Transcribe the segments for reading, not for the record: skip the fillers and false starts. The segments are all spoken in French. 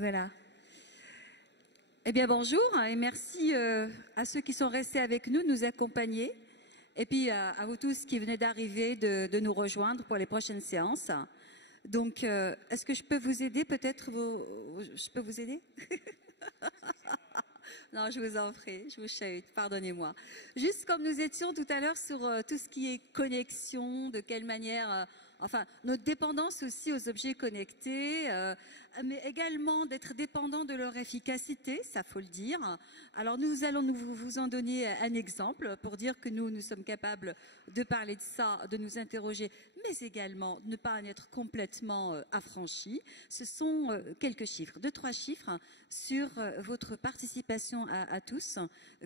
Voilà. Eh bien, bonjour et merci à ceux qui sont restés avec nous, nous accompagner. Et puis à vous tous qui venez d'arriver de nous rejoindre pour les prochaines séances. Donc, est-ce que je peux vous aider peut-être Je peux vous aider Non, je vous en prie, je vous chahute, pardonnez-moi. Juste comme nous étions tout à l'heure sur tout ce qui est connexion, de quelle manière... Enfin, notre dépendance aussi aux objets connectés, mais également d'être dépendant de leur efficacité, ça faut le dire. Alors nous allons vous en donner un exemple pour dire que nous sommes capables de parler de ça, de nous interroger, mais également ne pas en être complètement affranchis. Ce sont quelques chiffres, 2-3 chiffres sur votre participation à tous,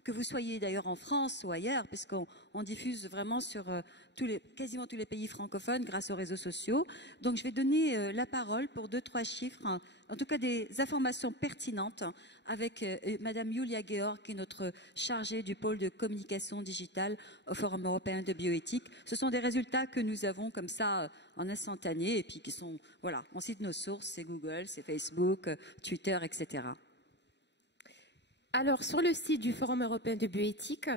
que vous soyez d'ailleurs en France ou ailleurs, puisqu'on diffuse vraiment sur quasiment tous les pays francophones grâce aux réseaux sociaux. Donc je vais donner la parole pour 2-3 chiffres, en tout cas des informations pertinentes avec Madame Julia Georg, qui est notre chargée du pôle de communication digitale au Forum européen de bioéthique. Ce sont des résultats que nous avons comme ça en instantané et puis qui sont, voilà, on cite nos sources, c'est Google, c'est Facebook, Twitter, etc. Alors, sur le site du Forum européen de bioéthique,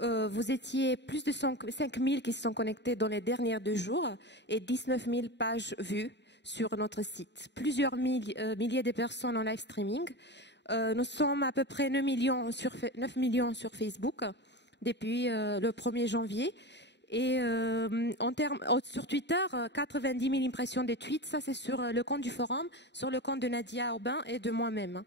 vous étiez plus de 5 000 qui se sont connectés dans les derniers 2 jours et 19 000 pages vues sur notre site. Plusieurs milliers de personnes en live streaming. Nous sommes à peu près 9 millions sur Facebook depuis le 1er janvier. Et sur Twitter, 90 000 impressions de tweets. Ça, c'est sur le compte du forum, sur le compte de Nadia Urbain et de moi-même.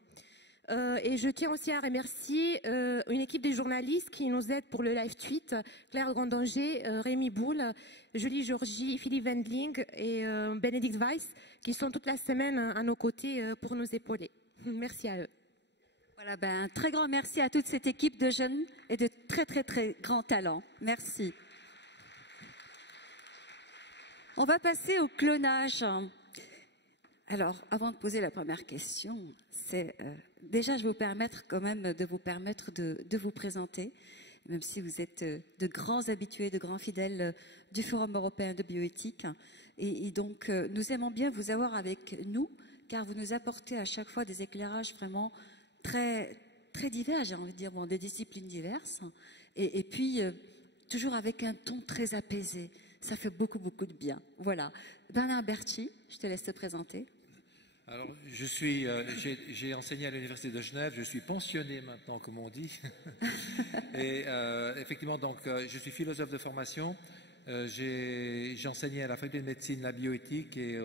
Et je tiens aussi à remercier une équipe de journalistes qui nous aident pour le live tweet, Claire Grandanger, Rémi Boule, Julie Georgie, Philippe Wendling et Bénédicte Weiss, qui sont toute la semaine à nos côtés pour nous épauler. Merci à eux. Voilà, un très grand merci à toute cette équipe de jeunes et de très très très grands talents. Merci. On va passer au clonage. Alors, avant de poser la première question, c'est déjà je vais vous permettre quand même de vous présenter, même si vous êtes de grands habitués, de grands fidèles du Forum européen de bioéthique. Et donc, nous aimons bien vous avoir avec nous, car vous nous apportez à chaque fois des éclairages vraiment très, très divers, j'ai envie de dire, bon, des disciplines diverses. Et puis, toujours avec un ton très apaisé. Ça fait beaucoup, beaucoup de bien. Voilà. Bernard Berti, je te laisse te présenter. Alors, j'ai enseigné à l'Université de Genève, je suis pensionné maintenant, comme on dit. Et effectivement, donc, je suis philosophe de formation. J'ai enseigné à la faculté de médecine la bioéthique et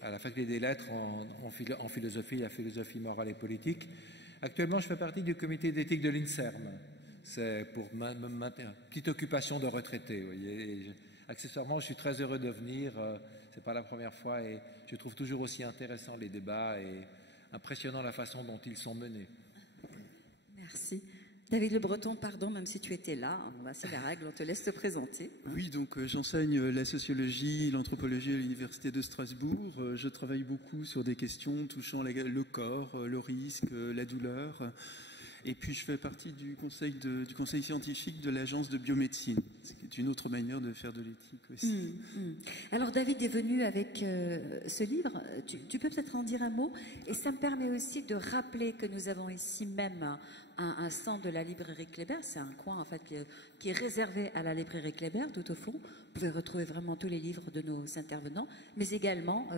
à la faculté des lettres en philosophie, la philosophie morale et politique. Actuellement, je fais partie du comité d'éthique de l'INSERM. C'est pour ma petite occupation de retraité. Vous voyez. Accessoirement, je suis très heureux de venir. C'est pas la première fois et je trouve toujours aussi intéressant les débats et impressionnant la façon dont ils sont menés. Merci. David Le Breton, pardon, même si tu étais là, c'est la règle, on te laisse te présenter. Oui, donc j'enseigne la sociologie, l'anthropologie à l'Université de Strasbourg. Je travaille beaucoup sur des questions touchant le corps, le risque, la douleur. Et puis je fais partie du conseil scientifique de l'agence de biomédecine, ce qui est une autre manière de faire de l'éthique aussi. Alors David est venu avec ce livre, tu peux peut-être en dire un mot, et ça me permet aussi de rappeler que nous avons ici même un stand de la librairie Kléber, c'est un coin en fait qui est réservé à la librairie Kléber, tout au fond. Vous pouvez retrouver vraiment tous les livres de nos intervenants, mais également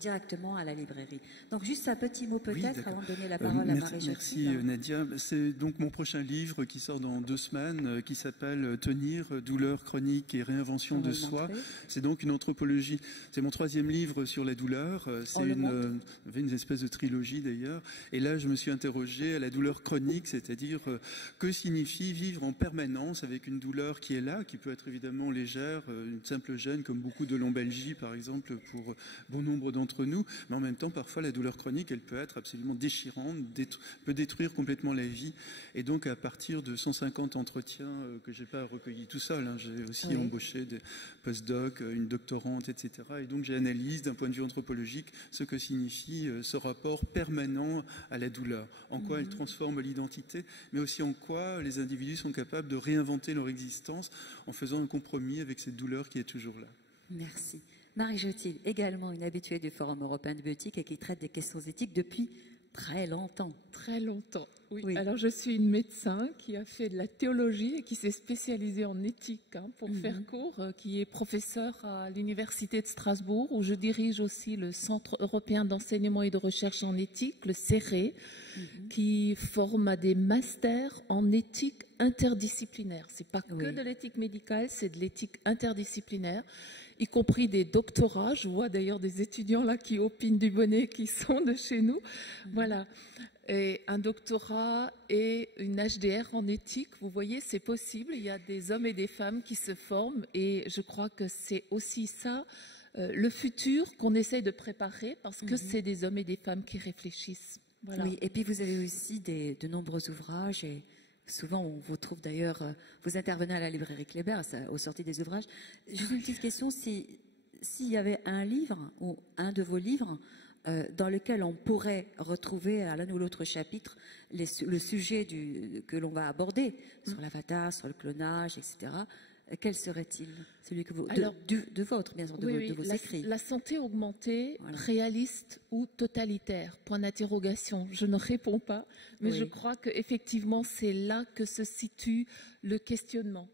directement à la librairie. Donc juste un petit mot peut-être avant de donner la parole à Marie-Josée. Merci Nadia. C'est donc mon prochain livre qui sort dans 2 semaines, qui s'appelle Tenir, douleur chronique et réinvention de soi. C'est donc une anthropologie. C'est mon 3e livre sur la douleur. C'est une espèce de trilogie d'ailleurs. Et là, je me suis interrogé à la douleur chronique, c'est-à-dire que signifie vivre en permanence avec une douleur qui est là, qui peut être évidemment légère, une simple gêne comme beaucoup de lombalgie par exemple pour bon nombre d'entre nous, mais en même temps parfois la douleur chronique elle peut être absolument déchirante, peut détruire complètement la vie. Et donc à partir de 150 entretiens que j'ai pas recueillis tout seul, j'ai aussi embauché des post-docs, une doctorante, etc. Et donc j'analyse d'un point de vue anthropologique ce que signifie ce rapport permanent à la douleur, en quoi elle transforme l'identité, mais aussi en quoi les individus sont capables de réinventer leur existence en faisant un compromis avec cette douleur qui est toujours là. Merci. Marie Jotil, également une habituée du Forum européen de bioéthique et qui traite des questions éthiques depuis très longtemps. Très longtemps, oui. Oui. Alors, je suis une médecin qui a fait de la théologie et qui s'est spécialisée en éthique, pour faire court, qui est professeure à l'Université de Strasbourg, où je dirige aussi le Centre européen d'enseignement et de recherche en éthique, le CERE, qui forme à des masters en éthique interdisciplinaire. C'est pas que de l'éthique médicale, c'est de l'éthique interdisciplinaire, y compris des doctorats. Je vois d'ailleurs des étudiants là qui opinent du bonnet, qui sont de chez nous. Voilà. Et un doctorat et une HDR en éthique, vous voyez, c'est possible. Il y a des hommes et des femmes qui se forment et je crois que c'est aussi ça, le futur qu'on essaye de préparer parce que c'est des hommes et des femmes qui réfléchissent. Voilà. Oui, et puis vous avez aussi de nombreux ouvrages et souvent on vous trouve d'ailleurs, vous intervenez à la librairie Kléber aux sorties des ouvrages. Juste une petite question, s'il y avait un livre ou un de vos livres dans lequel on pourrait retrouver à l'un ou l'autre chapitre le sujet que l'on va aborder, sur l'avatar, sur le clonage, etc., quel serait-il? Celui que vous, de votre, bien sûr, de vos écrits. La santé augmentée, réaliste ou totalitaire? Point d'interrogation. Je ne réponds pas, mais je crois qu'effectivement, c'est là que se situe le questionnement.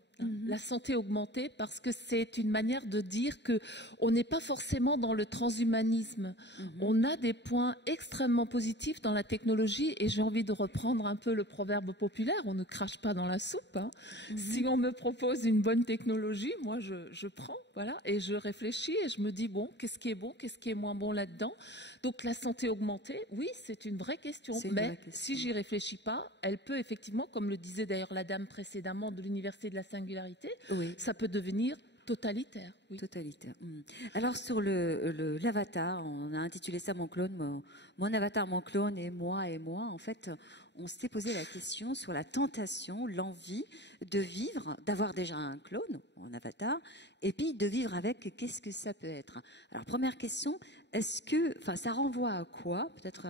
La santé augmentée, parce que c'est une manière de dire qu'on n'est pas forcément dans le transhumanisme. On a des points extrêmement positifs dans la technologie et j'ai envie de reprendre un peu le proverbe populaire, on ne crache pas dans la soupe. Si on me propose une bonne technologie, moi je prends, voilà, et je réfléchis et je me dis, bon, qu'est-ce qui est moins bon là-dedans? Donc la santé augmentée, oui, c'est une vraie question, mais si j'y réfléchis pas, elle peut effectivement, comme le disait d'ailleurs la dame précédemment de l'Université de la Singularité, ça peut devenir totalitaire. Oui. Totalitaire. Alors sur l'avatar, on a intitulé ça mon clone, mon avatar, mon clone et moi. En fait, on s'est posé la question sur la tentation, l'envie de vivre, d'avoir déjà un clone, un avatar, et puis de vivre avec, qu'est-ce que ça peut être? Alors première question, ça renvoie à quoi? Peut-être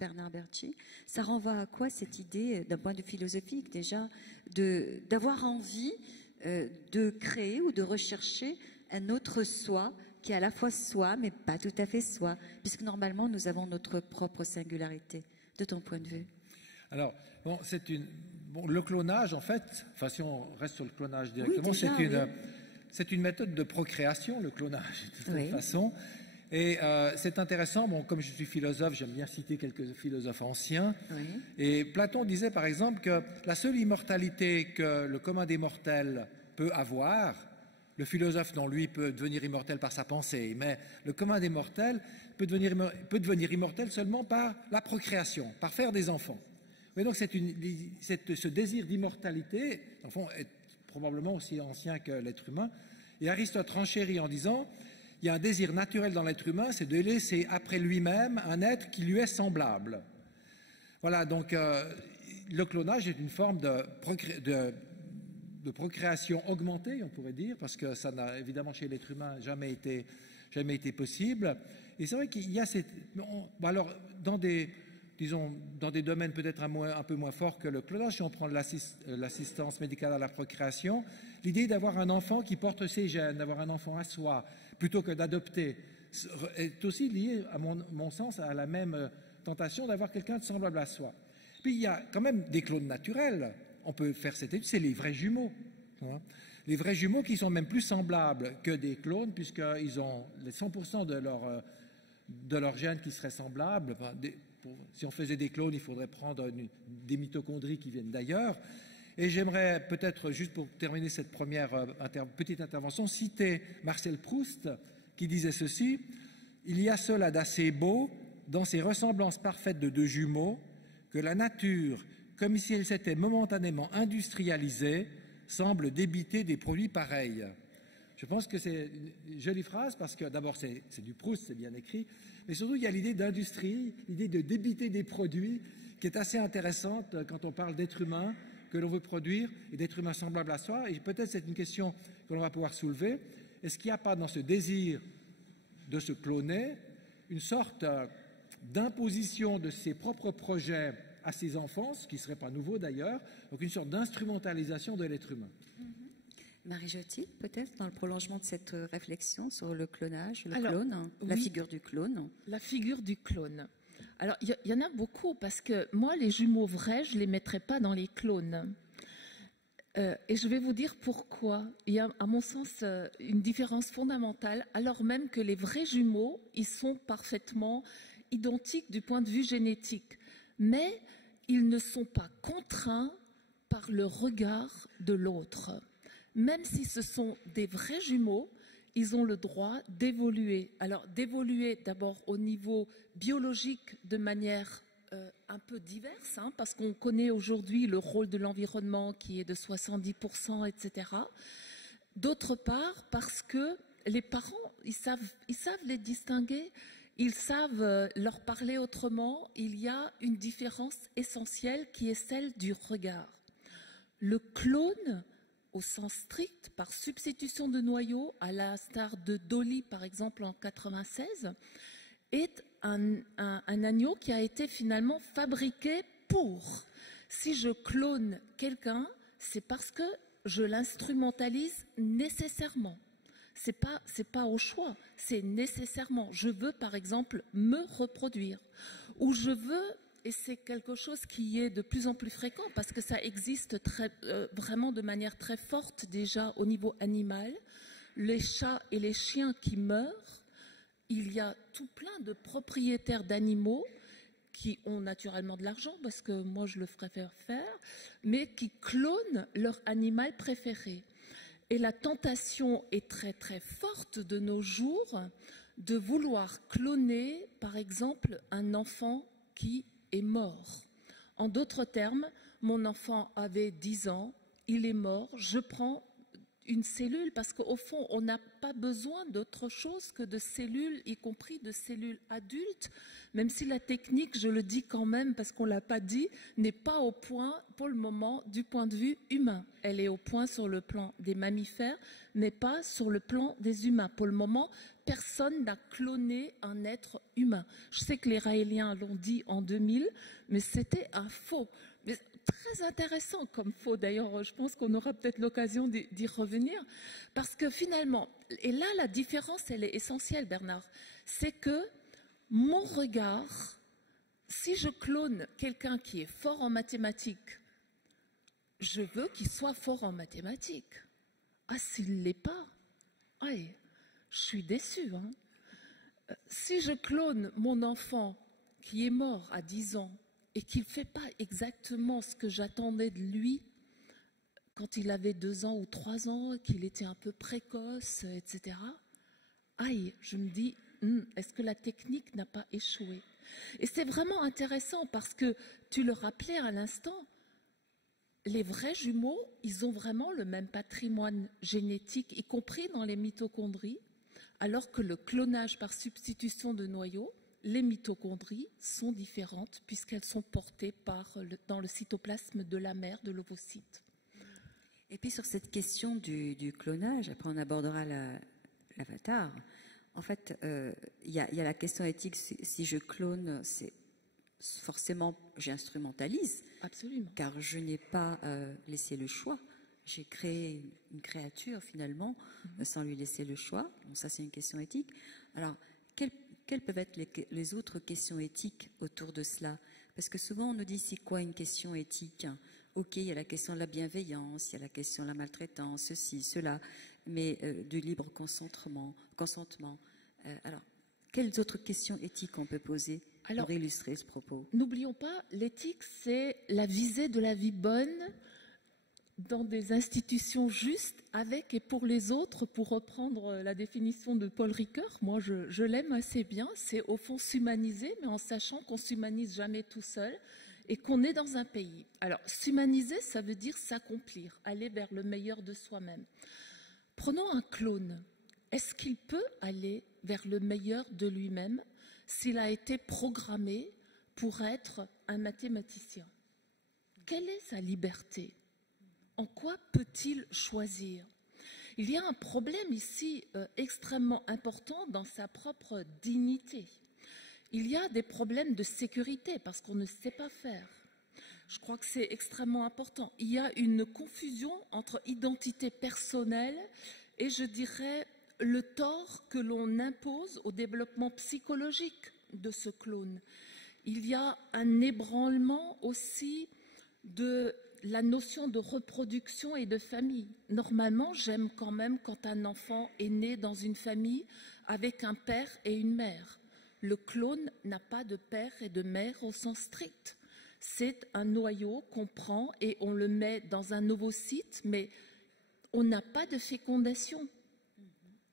Bernard Bertschy, ça renvoie à quoi cette idée, d'un point de vue philosophique déjà, d'avoir envie de créer ou de rechercher un autre soi qui est à la fois soi, mais pas tout à fait soi, puisque normalement nous avons notre propre singularité, de ton point de vue. Alors, bon, le clonage, en fait, enfin si on reste sur le clonage directement, c'est une méthode de procréation, le clonage, de toute façon. Et c'est intéressant, bon, comme je suis philosophe, j'aime bien citer quelques philosophes anciens. Et Platon disait par exemple que la seule immortalité que le commun des mortels peut avoir, le philosophe non, lui peut devenir immortel par sa pensée, mais le commun des mortels peut devenir immortel seulement par la procréation, par faire des enfants. Et donc ce désir d'immortalité, en fond, est probablement aussi ancien que l'être humain. Et Aristote renchérit en disant: il y a un désir naturel dans l'être humain, c'est de laisser après lui-même un être qui lui est semblable. Voilà, donc le clonage est une forme de procréation augmentée, on pourrait dire, parce que ça n'a évidemment chez l'être humain jamais été possible. Et c'est vrai qu'il y a alors dans des domaines peut-être un peu moins forts que le clonage, si on prend l'assistance médicale à la procréation, l'idée d'avoir un enfant qui porte ses gènes, d'avoir un enfant à soi, plutôt que d'adopter, est aussi liée, à mon sens, à la même tentation d'avoir quelqu'un de semblable à soi. Puis il y a quand même des clones naturels. On peut faire cette étude, c'est les vrais jumeaux. Les vrais jumeaux qui sont même plus semblables que des clones, puisqu'ils ont les 100% de leurs gènes qui seraient semblables. Si on faisait des clones, il faudrait prendre des mitochondries qui viennent d'ailleurs. Et j'aimerais peut-être, juste pour terminer cette première petite intervention, citer Marcel Proust, qui disait ceci: « Il y a cela d'assez beau dans ces ressemblances parfaites de deux jumeaux, que la nature, comme si elle s'était momentanément industrialisée, semble débiter des produits pareils. » Je pense que c'est une jolie phrase, parce que d'abord c'est du Proust, c'est bien écrit, mais surtout il y a l'idée d'industrie, l'idée de débiter des produits, qui est assez intéressante quand on parle d'être humain, que l'on veut produire, et d'être humain semblable à soi. Et peut-être c'est une question que l'on va pouvoir soulever. Est-ce qu'il n'y a pas dans ce désir de se cloner une sorte d'imposition de ses propres projets à ses enfants, ce qui ne serait pas nouveau d'ailleurs, donc une sorte d'instrumentalisation de l'être humain? Marie Joty, peut-être, dans le prolongement de cette réflexion sur le clonage, Alors, clone, la oui, figure du clone. La figure du clone. Alors, il y en a beaucoup, parce que moi, les jumeaux vrais, je ne les mettrais pas dans les clones. Et je vais vous dire pourquoi. Il y a, à mon sens, une différence fondamentale, alors même que les vrais jumeaux, ils sont parfaitement identiques du point de vue génétique. Mais ils ne sont pas contraints par le regard de l'autre. Même si ce sont des vrais jumeaux, ils ont le droit d'évoluer. Alors, d'évoluer d'abord au niveau biologique de manière un peu diverse, hein, parce qu'on connaît aujourd'hui le rôle de l'environnement qui est de 70%, etc. D'autre part, parce que les parents, ils savent les distinguer, ils savent leur parler autrement. Il y a une différence essentielle qui est celle du regard. Le clone, au sens strict, par substitution de noyaux, à l'instar de Dolly par exemple en 96, est un agneau qui a été finalement fabriqué pour. Si je clone quelqu'un, c'est parce que je l'instrumentalise nécessairement. C'est pas au choix, c'est nécessairement. Je veux par exemple me reproduire, ou je veux, et c'est quelque chose qui est de plus en plus fréquent parce que ça existe vraiment de manière très forte déjà au niveau animal, les chats et les chiens qui meurent. Il y a tout plein de propriétaires d'animaux qui ont naturellement de l'argent, parce que moi je le préfère faire, mais qui clonent leur animal préféré. Et la tentation est très très forte de nos jours de vouloir cloner, par exemple, un enfant qui est mort. En d'autres termes, mon enfant avait 10 ans, il est mort, je prends une cellule, parce qu'au fond, on n'a pas besoin d'autre chose que de cellules, y compris de cellules adultes, même si la technique, je le dis quand même, parce qu'on ne l'a pas dit, n'est pas au point, pour le moment, du point de vue humain. Elle est au point sur le plan des mammifères, mais pas sur le plan des humains. Pour le moment, personne n'a cloné un être humain. Je sais que les Raéliens l'ont dit en 2000, mais c'était un faux. Mais très intéressant comme faux, d'ailleurs, je pense qu'on aura peut-être l'occasion d'y revenir, parce que finalement, et là la différence elle est essentielle Bernard, c'est que mon regard, si je clone quelqu'un qui est fort en mathématiques, je veux qu'il soit fort en mathématiques. Ah, s'il ne l'est pas, aïe, je suis déçue. Hein. Si je clone mon enfant qui est mort à 10 ans, et qu'il ne fait pas exactement ce que j'attendais de lui quand il avait 2 ans ou 3 ans, qu'il était un peu précoce, etc. Aïe, je me dis, est-ce que la technique n'a pas échoué? Et c'est vraiment intéressant parce que, tu le rappelais à l'instant, les vrais jumeaux, ils ont vraiment le même patrimoine génétique, y compris dans les mitochondries, alors que le clonage par substitution de noyaux, les mitochondries sont différentes puisqu'elles sont portées dans le cytoplasme de la mère, de l'ovocyte. Et puis sur cette question du clonage, après on abordera l'avatar, en fait, il y a la question éthique, si je clone, c'est forcément, j'instrumentalise. Absolument. Car je n'ai pas laissé le choix. J'ai créé une créature finalement, sans lui laisser le choix. Bon, ça c'est une question éthique. Alors, quelles peuvent être les autres questions éthiques autour de cela? Parce que souvent on nous dit c'est quoi une question éthique? Ok, il y a la question de la bienveillance, il y a la question de la maltraitance, ceci, cela, mais du libre consentement. Alors, quelles autres questions éthiques on peut poser pour illustrer ce propos? N'oublions pas, l'éthique c'est la visée de la vie bonne dans des institutions justes, avec et pour les autres, pour reprendre la définition de Paul Ricoeur. Moi, je l'aime assez bien. C'est au fond s'humaniser, mais en sachant qu'on ne s'humanise jamais tout seul et qu'on est dans un pays. Alors, s'humaniser, ça veut dire s'accomplir, aller vers le meilleur de soi-même. Prenons un clone. Est-ce qu'il peut aller vers le meilleur de lui-même s'il a été programmé pour être un mathématicien? Quelle est sa liberté? En quoi peut-il choisir? Il y a un problème ici extrêmement important dans sa propre dignité. Il y a des problèmes de sécurité parce qu'on ne sait pas faire. Je crois que c'est extrêmement important. Il y a une confusion entre identité personnelle et, je dirais, le tort que l'on impose au développement psychologique de ce clone. Il y a un ébranlement aussi de la notion de reproduction et de famille. Normalement, j'aime quand même quand un enfant est né dans une famille avec un père et une mère. Le clone n'a pas de père et de mère au sens strict. C'est un noyau qu'on prend et on le met dans un ovocyte, mais on n'a pas de fécondation.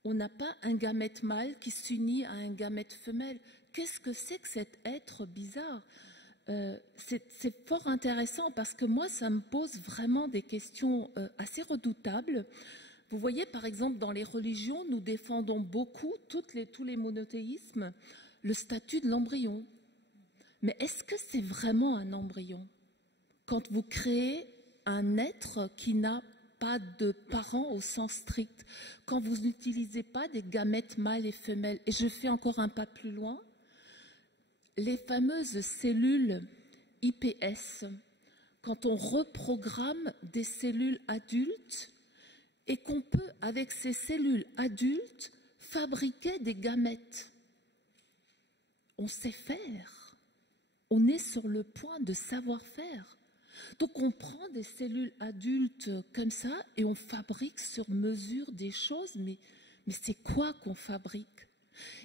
On n'a pas un gamète mâle qui s'unit à un gamète femelle. Qu'est-ce que c'est que cet être bizarre ? C'est fort intéressant parce que moi, ça me pose vraiment des questions assez redoutables. Vous voyez, par exemple, dans les religions, nous défendons beaucoup, tous les monothéismes, le statut de l'embryon. Mais est-ce que c'est vraiment un embryon? Quand vous créez un être qui n'a pas de parents au sens strict, quand vous n'utilisez pas des gamètes mâles et femelles, et je fais encore un pas plus loin, les fameuses cellules iPS, quand on reprogramme des cellules adultes et qu'on peut, avec ces cellules adultes, fabriquer des gamètes. On sait faire. On est sur le point de savoir-faire. Donc on prend des cellules adultes comme ça et on fabrique sur mesure des choses, mais c'est quoi qu'on fabrique?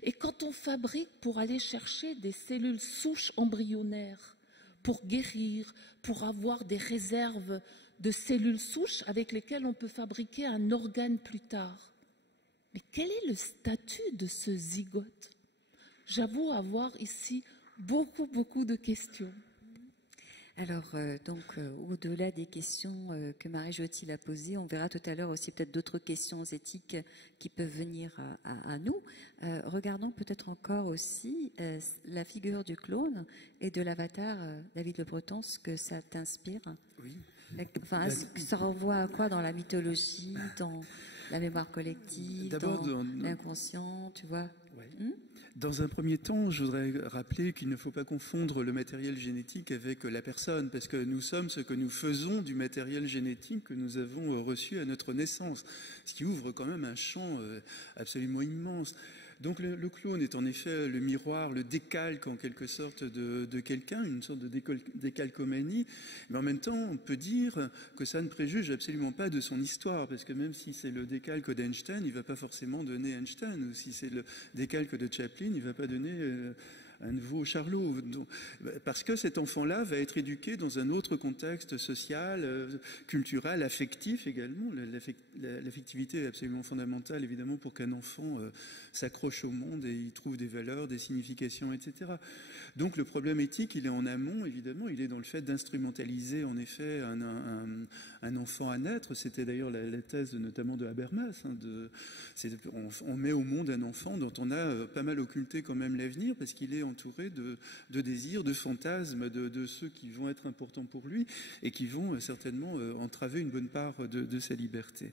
Et quand on fabrique pour aller chercher des cellules souches embryonnaires, pour guérir, pour avoir des réserves de cellules souches avec lesquelles on peut fabriquer un organe plus tard, mais quel est le statut de ce zygote? J'avoue avoir ici beaucoup de questions. Alors, au-delà des questions que Marie Jottil a posées, on verra tout à l'heure aussi peut-être d'autres questions éthiques qui peuvent venir à nous. Regardons peut-être encore aussi la figure du clone et de l'avatar, David Le Breton, ce que ça t'inspire. Oui. Enfin, ça renvoie à quoi dans la mythologie, dans la mémoire collective, dans l'inconscient, tu vois? Ouais. Dans un premier temps, je voudrais rappeler qu'il ne faut pas confondre le matériel génétique avec la personne, parce que nous sommes ce que nous faisons du matériel génétique que nous avons reçu à notre naissance, ce qui ouvre quand même un champ absolument immense. Donc le clone est en effet le miroir, le décalque en quelque sorte de quelqu'un, une sorte de décalcomanie, mais en même temps on peut dire que ça ne préjuge absolument pas de son histoire, parce que même si c'est le décalque d'Einstein, il ne va pas forcément donner Einstein, ou si c'est le décalque de Chaplin, il ne va pas donner un nouveau Charlot, parce que cet enfant-là va être éduqué dans un autre contexte social, culturel, affectif également. L'affectivité est absolument fondamentale, évidemment, pour qu'un enfant s'accroche au monde et y trouve des valeurs, des significations, etc. Donc le problème éthique, il est en amont, évidemment, il est dans le fait d'instrumentaliser, en effet, un enfant à naître. C'était d'ailleurs la thèse notamment de Habermas. On met au monde un enfant dont on a pas mal occulté quand même l'avenir, parce qu'il est entouré de désirs, de fantasmes, de ceux qui vont être importants pour lui et qui vont certainement entraver une bonne part de sa liberté.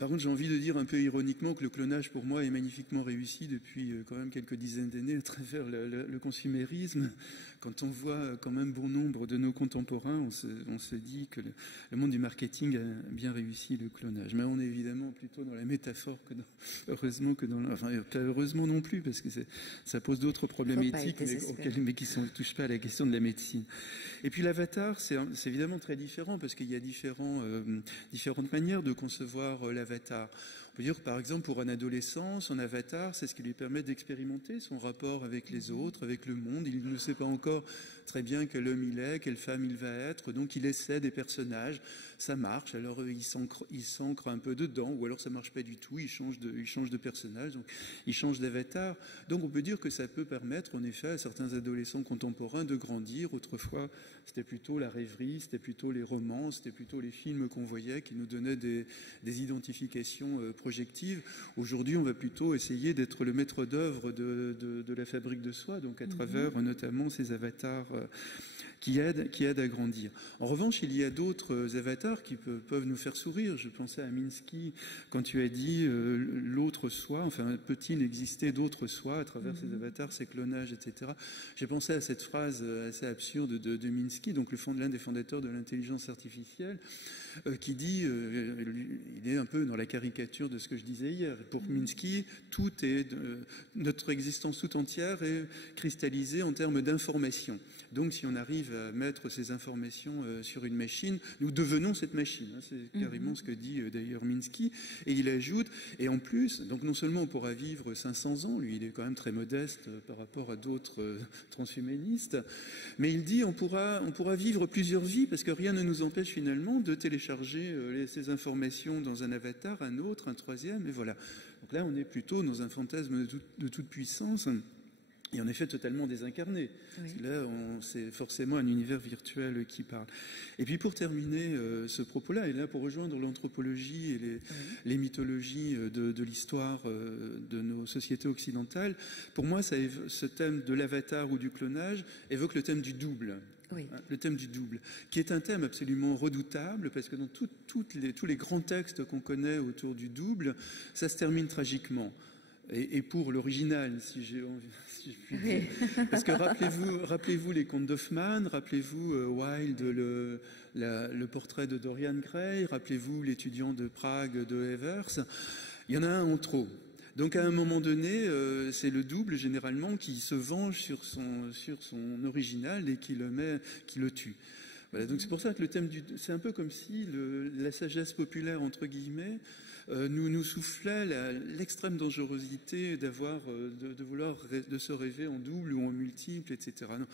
Par contre, j'ai envie de dire un peu ironiquement que le clonage, pour moi, est magnifiquement réussi depuis quand même quelques dizaines d'années à travers le consumérisme. Quand on voit quand même bon nombre de nos contemporains, on se dit que le monde du marketing a bien réussi le clonage. Mais on est évidemment plutôt dans la métaphore que heureusement que dans enfin, pas heureusement non plus, parce que ça pose d'autres problèmes éthiques, mais qui ne touchent pas à la question de la médecine. Et puis l'avatar, c'est évidemment très différent, parce qu'il y a différentes manières de concevoir l'avatar. On peut dire que, par exemple, pour un adolescent, son avatar, c'est ce qui lui permet d'expérimenter son rapport avec les autres, avec le monde. Il ne sait pas encore très bien quel homme il est, quelle femme il va être, donc il essaie des personnages, ça marche, alors il s'ancre un peu dedans, ou alors ça marche pas du tout, il change de personnage, donc il change d'avatar. Donc on peut dire que ça peut permettre, en effet, à certains adolescents contemporains de grandir. Autrefois, c'était plutôt la rêverie, c'était plutôt les romans, c'était plutôt les films qu'on voyait qui nous donnaient des identifications projective. Aujourd'hui, on va plutôt essayer d'être le maître d'œuvre de la fabrique de soi, donc à travers notamment ces avatars qui aident à grandir. En revanche, il y a d'autres avatars qui peuvent nous faire sourire. Je pensais à Minsky quand tu as dit l'autre soi, enfin peut-il exister d'autres soi à travers ces avatars, ces clonages, etc. J'ai pensé à cette phrase assez absurde de Minsky, donc l'un des fondateurs de l'intelligence artificielle, qui dit, il est un peu dans la caricature de ce que je disais hier. Pour Minsky, notre existence tout entière est cristallisée en termes d'information. Donc, si on arrive à mettre ces informations sur une machine, nous devenons cette machine. C'est carrément ce que dit d'ailleurs Minsky. Et il ajoute, et en plus, donc non seulement on pourra vivre 500 ans, lui il est quand même très modeste par rapport à d'autres transhumanistes, mais il dit on pourra vivre plusieurs vies parce que rien ne nous empêche finalement de télécharger ces informations dans un avatar, un autre, un troisième, et voilà. Donc là, on est plutôt dans un fantasme de toute puissance. Et en effet totalement désincarné. Oui. Là, c'est forcément un univers virtuel qui parle. Et puis pour terminer ce propos-là, et là pour rejoindre l'anthropologie et les mythologies de l'histoire de nos sociétés occidentales, pour moi, ce thème de l'avatar ou du clonage évoque le thème du double. Oui. Le thème du double, qui est un thème absolument redoutable, parce que dans tous les grands textes qu'on connaît autour du double, ça se termine tragiquement. Et pour l'original, si je puis dire. Parce que rappelez-vous les contes d'Hoffmann, rappelez-vous Wilde, le portrait de Dorian Gray, rappelez-vous l'étudiant de Prague de Evers. Il y en a un en trop. Donc à un moment donné, c'est le double généralement qui se venge sur son original et qui le tue. Voilà, donc c'est pour ça que le thème c'est un peu comme si la sagesse populaire entre guillemets nous soufflait l'extrême dangerosité de se rêver en double ou en multiple, etc. Non,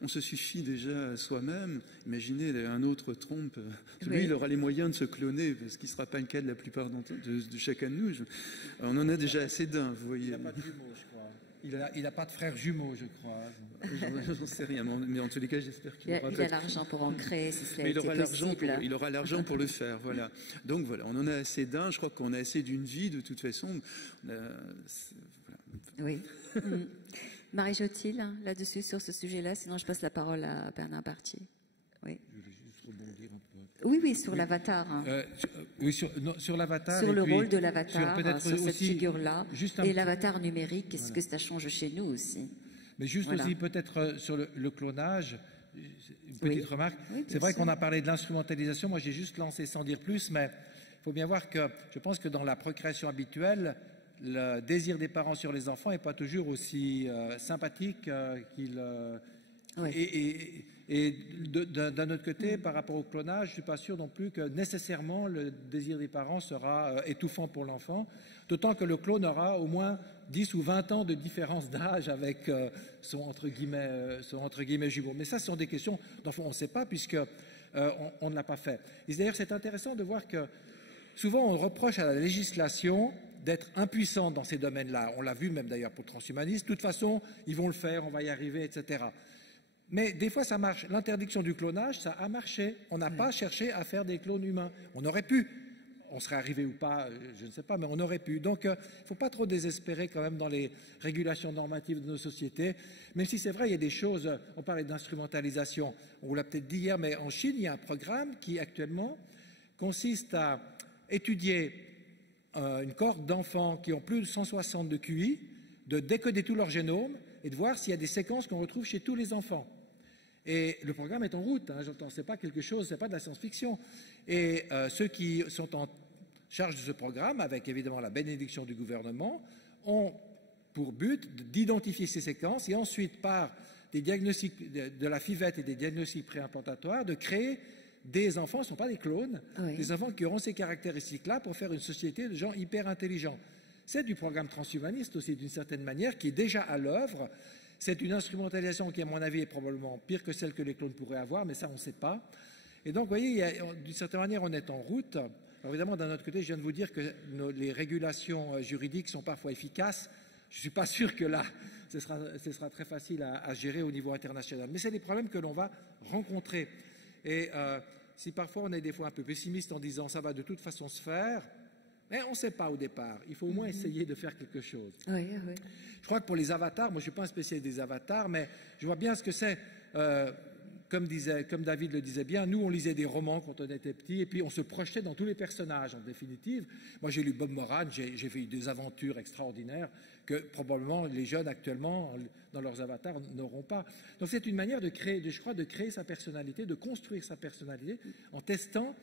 on se suffit déjà à soi-même. Imaginez un autre Trump, lui il aura les moyens de se cloner, ce qui ne sera pas le cas de la plupart de chacun de nous. On en a déjà assez d'un, vous voyez. Il n'a pas de jumeaux, je crois. Il n'a pas de frères jumeaux, je crois. J'en sais rien, mais en tous les cas, j'espère qu'il aura. Il a l'argent pour en créer, si cela était possible. Il aura l'argent pour le faire, voilà. Donc voilà, on en a assez d'un. Je crois qu'on a assez d'une vie, de toute façon. Voilà. Oui. Marie Jotil, là-dessus, sur ce sujet-là, sinon je passe la parole à Bernard Bartier. Oui. Je vais juste rebondir un peu. Oui, sur l'avatar. Oui, sur l'avatar. Sur le rôle de l'avatar, sur cette figure-là. Et l'avatar numérique, qu'est-ce que ça change chez nous aussi? Mais juste aussi peut-être sur le clonage, une petite remarque. Oui, c'est vrai qu'on a parlé de l'instrumentalisation. Moi, j'ai juste lancé sans dire plus, mais il faut bien voir que je pense que dans la procréation habituelle, le désir des parents sur les enfants n'est pas toujours aussi sympathique qu'il... Et d'un autre côté, par rapport au clonage, je ne suis pas sûr non plus que nécessairement le désir des parents sera étouffant pour l'enfant, d'autant que le clone aura au moins 10 ou 20 ans de différence d'âge avec son entre guillemets jumeau. Mais ça, ce sont des questions dont on ne sait pas puisque on ne l'a pas fait. Et d'ailleurs, c'est intéressant de voir que souvent on reproche à la législation d'être impuissante dans ces domaines-là. On l'a vu même d'ailleurs pour le transhumanisme. De toute façon, ils vont le faire, on va y arriver, etc. Mais des fois, ça marche. L'interdiction du clonage, ça a marché. On n'a pas cherché à faire des clones humains. On aurait pu. On serait arrivé ou pas, je ne sais pas, mais on aurait pu. Donc, il ne faut pas trop désespérer quand même dans les régulations normatives de nos sociétés. Même si c'est vrai, il y a des choses, on parlait d'instrumentalisation, on vous l'a peut-être dit hier, mais en Chine, il y a un programme qui actuellement consiste à étudier une cohorte d'enfants qui ont plus de 160 de QI, de décoder tout leur génome et de voir s'il y a des séquences qu'on retrouve chez tous les enfants. Et le programme est en route, j'entends, c'est pas quelque chose, c'est pas de la science-fiction. Et ceux qui sont en charge de ce programme, avec évidemment la bénédiction du gouvernement, ont pour but d'identifier ces séquences et ensuite, par des diagnostics de la FIVET et des diagnostics préimplantatoires, de créer des enfants, ce ne sont pas des clones, des enfants qui auront ces caractéristiques-là pour faire une société de gens hyper intelligents. C'est du programme transhumaniste aussi, d'une certaine manière, qui est déjà à l'œuvre. C'est une instrumentalisation qui, à mon avis, est probablement pire que celle que les clones pourraient avoir, mais ça, on ne sait pas. Et donc, vous voyez, d'une certaine manière, on est en route. Alors, évidemment, d'un autre côté, je viens de vous dire que les régulations juridiques sont parfois efficaces. Je ne suis pas sûr que là, ce sera très facile à gérer au niveau international. Mais c'est des problèmes que l'on va rencontrer. Et si parfois on est des fois un peu pessimiste en disant ça va de toute façon se faire, Mais on ne sait pas au départ. Il faut au moins essayer de faire quelque chose. Oui, oui. Je crois que pour les avatars, moi je ne suis pas un spécialiste des avatars, mais je vois bien ce que c'est. Comme David le disait bien, nous on lisait des romans quand on était petit et puis on se projetait dans tous les personnages en définitive. Moi j'ai lu Bob Moran, j'ai fait des aventures extraordinaires que probablement les jeunes actuellement dans leurs avatars n'auront pas. Donc c'est une manière de créer, je crois, de créer sa personnalité, de construire sa personnalité en testant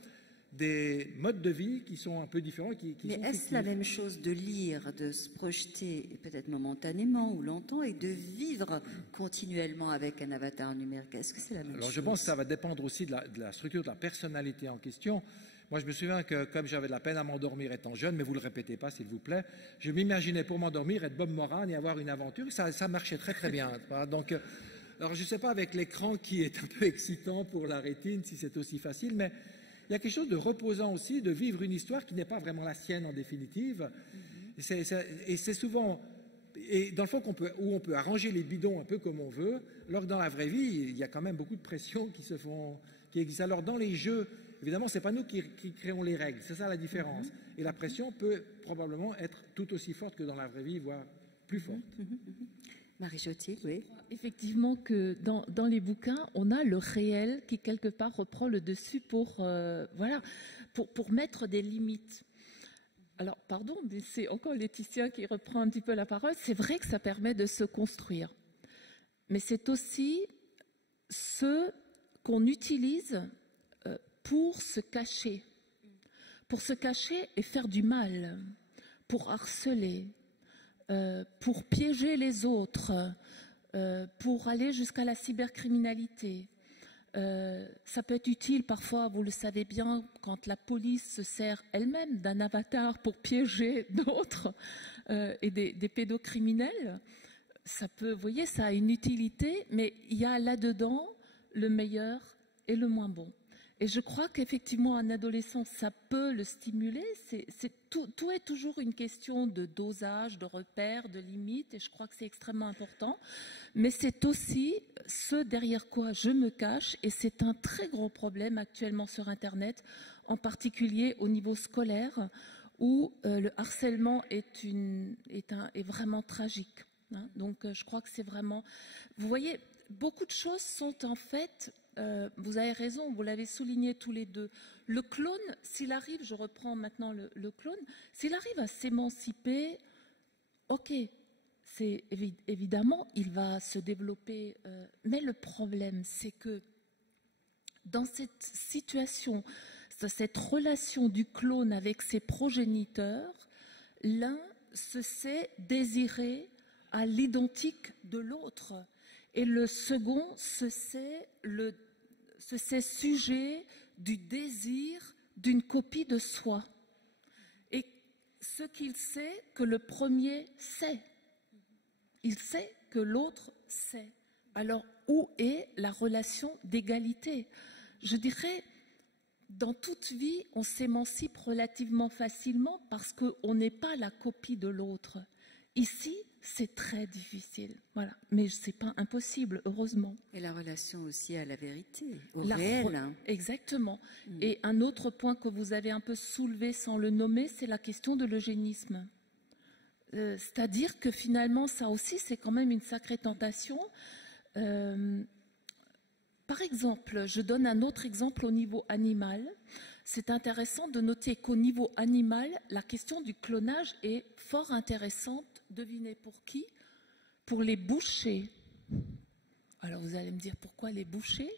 des modes de vie qui sont un peu différents. Mais est-ce la même chose de lire, de se projeter, peut-être momentanément ou longtemps, et de vivre continuellement avec un avatar numérique? Est-ce que c'est la même chose? Alors je pense que ça va dépendre aussi de la structure de la personnalité en question. Moi je me souviens que comme j'avais de la peine à m'endormir étant jeune, mais vous ne le répétez pas s'il vous plaît, je m'imaginais pour m'endormir être Bob Moran et avoir une aventure, ça marchait très très bien. Donc, alors je ne sais pas avec l'écran qui est un peu excitant pour la rétine, si c'est aussi facile, mais il y a quelque chose de reposant aussi, de vivre une histoire qui n'est pas vraiment la sienne en définitive. Et c'est souvent, et dans le fond, où on peut arranger les bidons un peu comme on veut, alors que dans la vraie vie, il y a quand même beaucoup de pressions qui existent. Alors dans les jeux, évidemment, ce n'est pas nous qui créons les règles, c'est ça la différence. Et la pression peut probablement être tout aussi forte que dans la vraie vie, voire plus forte. Marie Jotty, oui. Effectivement que dans les bouquins, on a le réel qui quelque part reprend le dessus pour mettre des limites. Alors, pardon, mais c'est encore Laetitia qui reprend un petit peu la parole. C'est vrai que ça permet de se construire. Mais c'est aussi ce qu'on utilise pour se cacher. Pour se cacher et faire du mal. Pour harceler. Pour piéger les autres, pour aller jusqu'à la cybercriminalité. Ça peut être utile parfois, vous le savez bien, quand la police se sert elle-même d'un avatar pour piéger d'autres et des pédocriminels. Ça peut, vous voyez, ça a une utilité, mais il y a là-dedans le meilleur et le moins bon. Et je crois qu'effectivement, un adolescent, ça peut le stimuler. Tout est toujours une question de dosage, de repères, de limites, et je crois que c'est extrêmement important. Mais c'est aussi ce derrière quoi je me cache, et c'est un très gros problème actuellement sur Internet, en particulier au niveau scolaire, où le harcèlement est vraiment tragique. Hein. Donc je crois que c'est vraiment... Vous voyez, beaucoup de choses sont en fait... vous avez raison, vous l'avez souligné tous les deux. Le clone, s'il arrive, je reprends maintenant le clone, s'il arrive à s'émanciper, ok, c'est évidemment, il va se développer. Mais le problème, c'est que dans cette situation, cette relation du clone avec ses progéniteurs, l'un se sait désiré à l'identique de l'autre. Et le second se sait sujet du désir d'une copie de soi. Et ce qu'il sait que le premier sait. Il sait que l'autre sait. Alors, où est la relation d'égalité? Je dirais, dans toute vie, on s'émancipe relativement facilement parce qu'on n'est pas la copie de l'autre. Ici, c'est très difficile, voilà. Mais ce n'est pas impossible, heureusement. Et la relation aussi à la vérité, au réel. Hein. Exactement. Et un autre point que vous avez un peu soulevé sans le nommer, c'est la question de l'eugénisme. C'est-à-dire que finalement, ça aussi, c'est quand même une sacrée tentation. Par exemple, je donne un autre exemple au niveau animal. C'est intéressant de noter qu'au niveau animal, la question du clonage est fort intéressante. Devinez pour qui? Pour les bouchers. Alors vous allez me dire pourquoi les bouchers?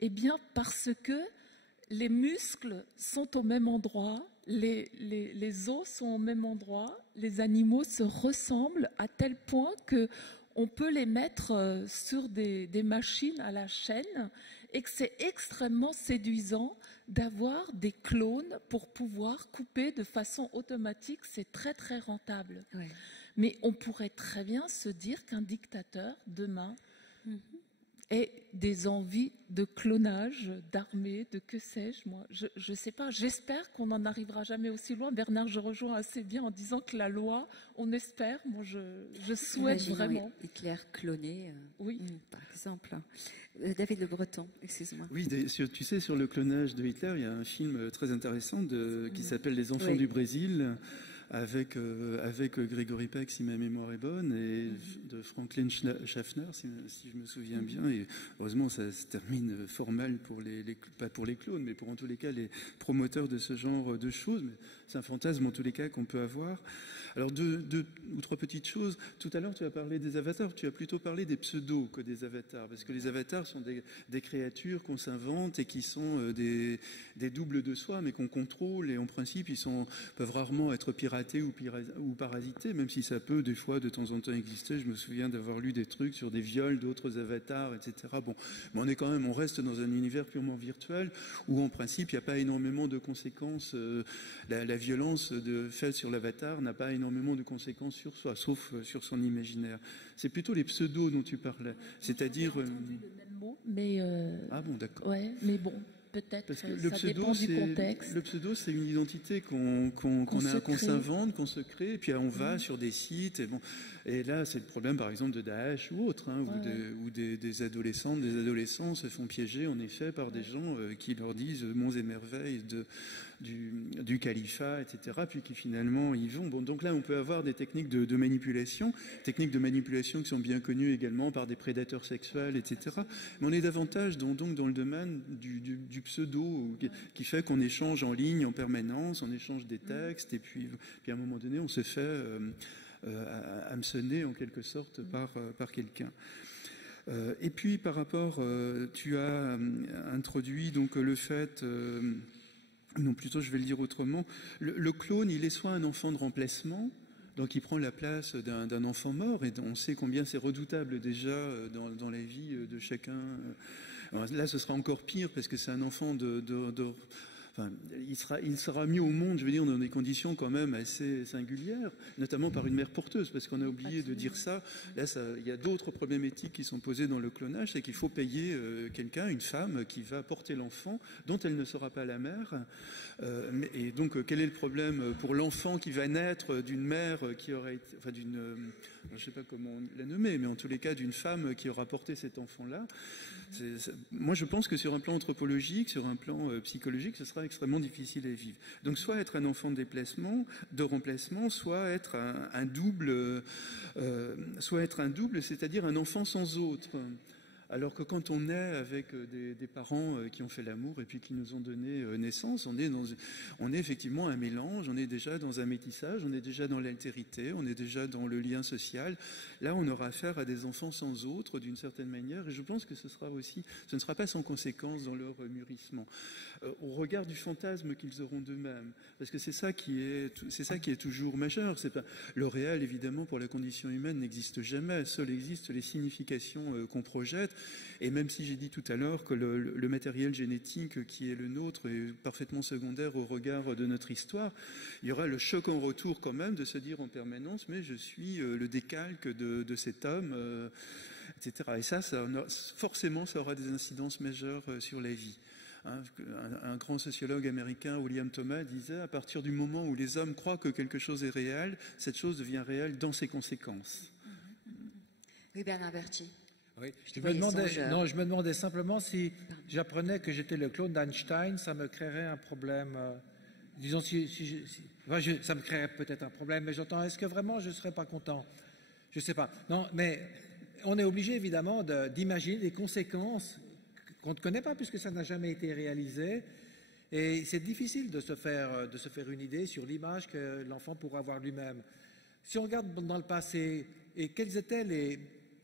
Eh bien parce que les muscles sont au même endroit, les os sont au même endroit, les animaux se ressemblent à tel point qu'on peut les mettre sur des machines à la chaîne et que c'est extrêmement séduisant d'avoir des clones pour pouvoir couper de façon automatique. C'est très très rentable. Ouais. Mais on pourrait très bien se dire qu'un dictateur, demain, et des envies de clonage, d'armée, de que sais-je, moi. Je ne sais pas, j'espère qu'on n'en arrivera jamais aussi loin. Bernard, je rejoins assez bien en disant que la loi, on espère, moi je souhaite vraiment. Hitler cloné, oui. Par exemple. David Le Breton, excuse-moi. Oui, tu sais, sur le clonage de Hitler, il y a un film très intéressant qui s'appelle Les enfants du Brésil, avec Grégory Peck, si ma mémoire est bonne, et de Franklin Schaffner, si je me souviens bien. Et heureusement, ça se termine fort mal pas pour les clones, mais pour en tous les cas les promoteurs de ce genre de choses. Mais c'est un fantasme en tous les cas qu'on peut avoir. Alors deux ou trois petites choses. Tout à l'heure, tu as parlé des avatars. Tu as plutôt parlé des pseudos que des avatars, parce que les avatars sont des créatures qu'on s'invente et qui sont des doubles de soi, mais qu'on contrôle. Et en principe, ils peuvent rarement être piratés ou parasités, même si ça peut des fois de temps en temps exister. Je me souviens d'avoir lu des trucs sur des viols d'autres avatars, etc. Bon, mais on reste dans un univers purement virtuel où en principe il n'y a pas énormément de conséquences. La violence faite sur l'avatar n'a pas énormément de conséquences sur soi, sauf sur son imaginaire. C'est plutôt les pseudos dont tu parlais, c'est-à-dire. Le même mot, mais. Ah bon, d'accord. Ouais, mais bon. Peut-être que ça dépend du contexte. Le pseudo, c'est une identité qu'on s'invente, qu'on se crée, et puis on va sur des sites. Et là, c'est le problème, par exemple, de Daesh ou autre, où des adolescentes, des adolescents se font piéger, en effet, par des gens qui leur disent monts et merveilles du califat, etc., puis qui finalement y vont. Bon, donc là, on peut avoir des techniques de manipulation qui sont bien connues également par des prédateurs sexuels, etc. Mais on est davantage donc dans le domaine du pseudo, qui fait qu'on échange en ligne en permanence, on échange des textes, et puis à un moment donné, on se fait hameçonner en quelque sorte par quelqu'un. Et puis par rapport, tu as introduit donc le fait... non, plutôt je vais le dire autrement. Le clone, il est soit un enfant de remplacement, donc il prend la place d'un enfant mort, et on sait combien c'est redoutable déjà dans la vie de chacun. Alors là, ce sera encore pire parce que c'est un enfant Enfin, il sera mis au monde, je veux dire, dans des conditions quand même assez singulières, notamment par une mère porteuse, parce qu'on a oublié de dire ça. Là, il y a d'autres problématiques qui sont posées dans le clonage, c'est qu'il faut payer quelqu'un, une femme, qui va porter l'enfant, dont elle ne sera pas la mère. Et donc, quel est le problème pour l'enfant qui va naître d'une mère qui aurait été, enfin je ne sais pas comment la nommer, mais en tous les cas d'une femme qui aura porté cet enfant-là. Moi, je pense que sur un plan anthropologique, sur un plan psychologique, ce sera extrêmement difficile à vivre. Donc, soit être un enfant de remplacement, soit être un double, c'est-à-dire un enfant sans autre. Alors que quand on est avec des parents qui ont fait l'amour et puis qui nous ont donné naissance, on est effectivement un mélange, on est déjà dans un métissage, on est déjà dans l'altérité, on est déjà dans le lien social. Là, on aura affaire à des enfants sans autre, d'une certaine manière, et je pense que ce ne sera pas sans conséquence dans leur mûrissement. Au regard du fantasme qu'ils auront d'eux-mêmes, parce que c'est ça qui est toujours majeur. C'est pas, le réel, évidemment, pour la condition humaine, n'existe jamais. Seul existent les significations qu'on projette. Et même si j'ai dit tout à l'heure que le matériel génétique qui est le nôtre est parfaitement secondaire au regard de notre histoire, il y aura le choc en retour quand même de se dire en permanence, mais je suis le décalque de cet homme, etc. Et ça forcément, ça aura des incidences majeures sur la vie. Un grand sociologue américain, William Thomas, disait à partir du moment où les hommes croient que quelque chose est réel, cette chose devient réelle dans ses conséquences. Oui, Bernard Berthier. Oui. Je me demandais simplement si j'apprenais que j'étais le clone d'Einstein, ça me créerait un problème. Disons, ça me créerait peut-être un problème, mais j'entends, est-ce que vraiment je ne serais pas content? Je ne sais pas. Non, mais on est obligé évidemment d'imaginer des conséquences qu'on ne connaît pas puisque ça n'a jamais été réalisé. Et c'est difficile de se faire une idée sur l'image que l'enfant pourra avoir lui-même. Si on regarde dans le passé, et quelles étaient les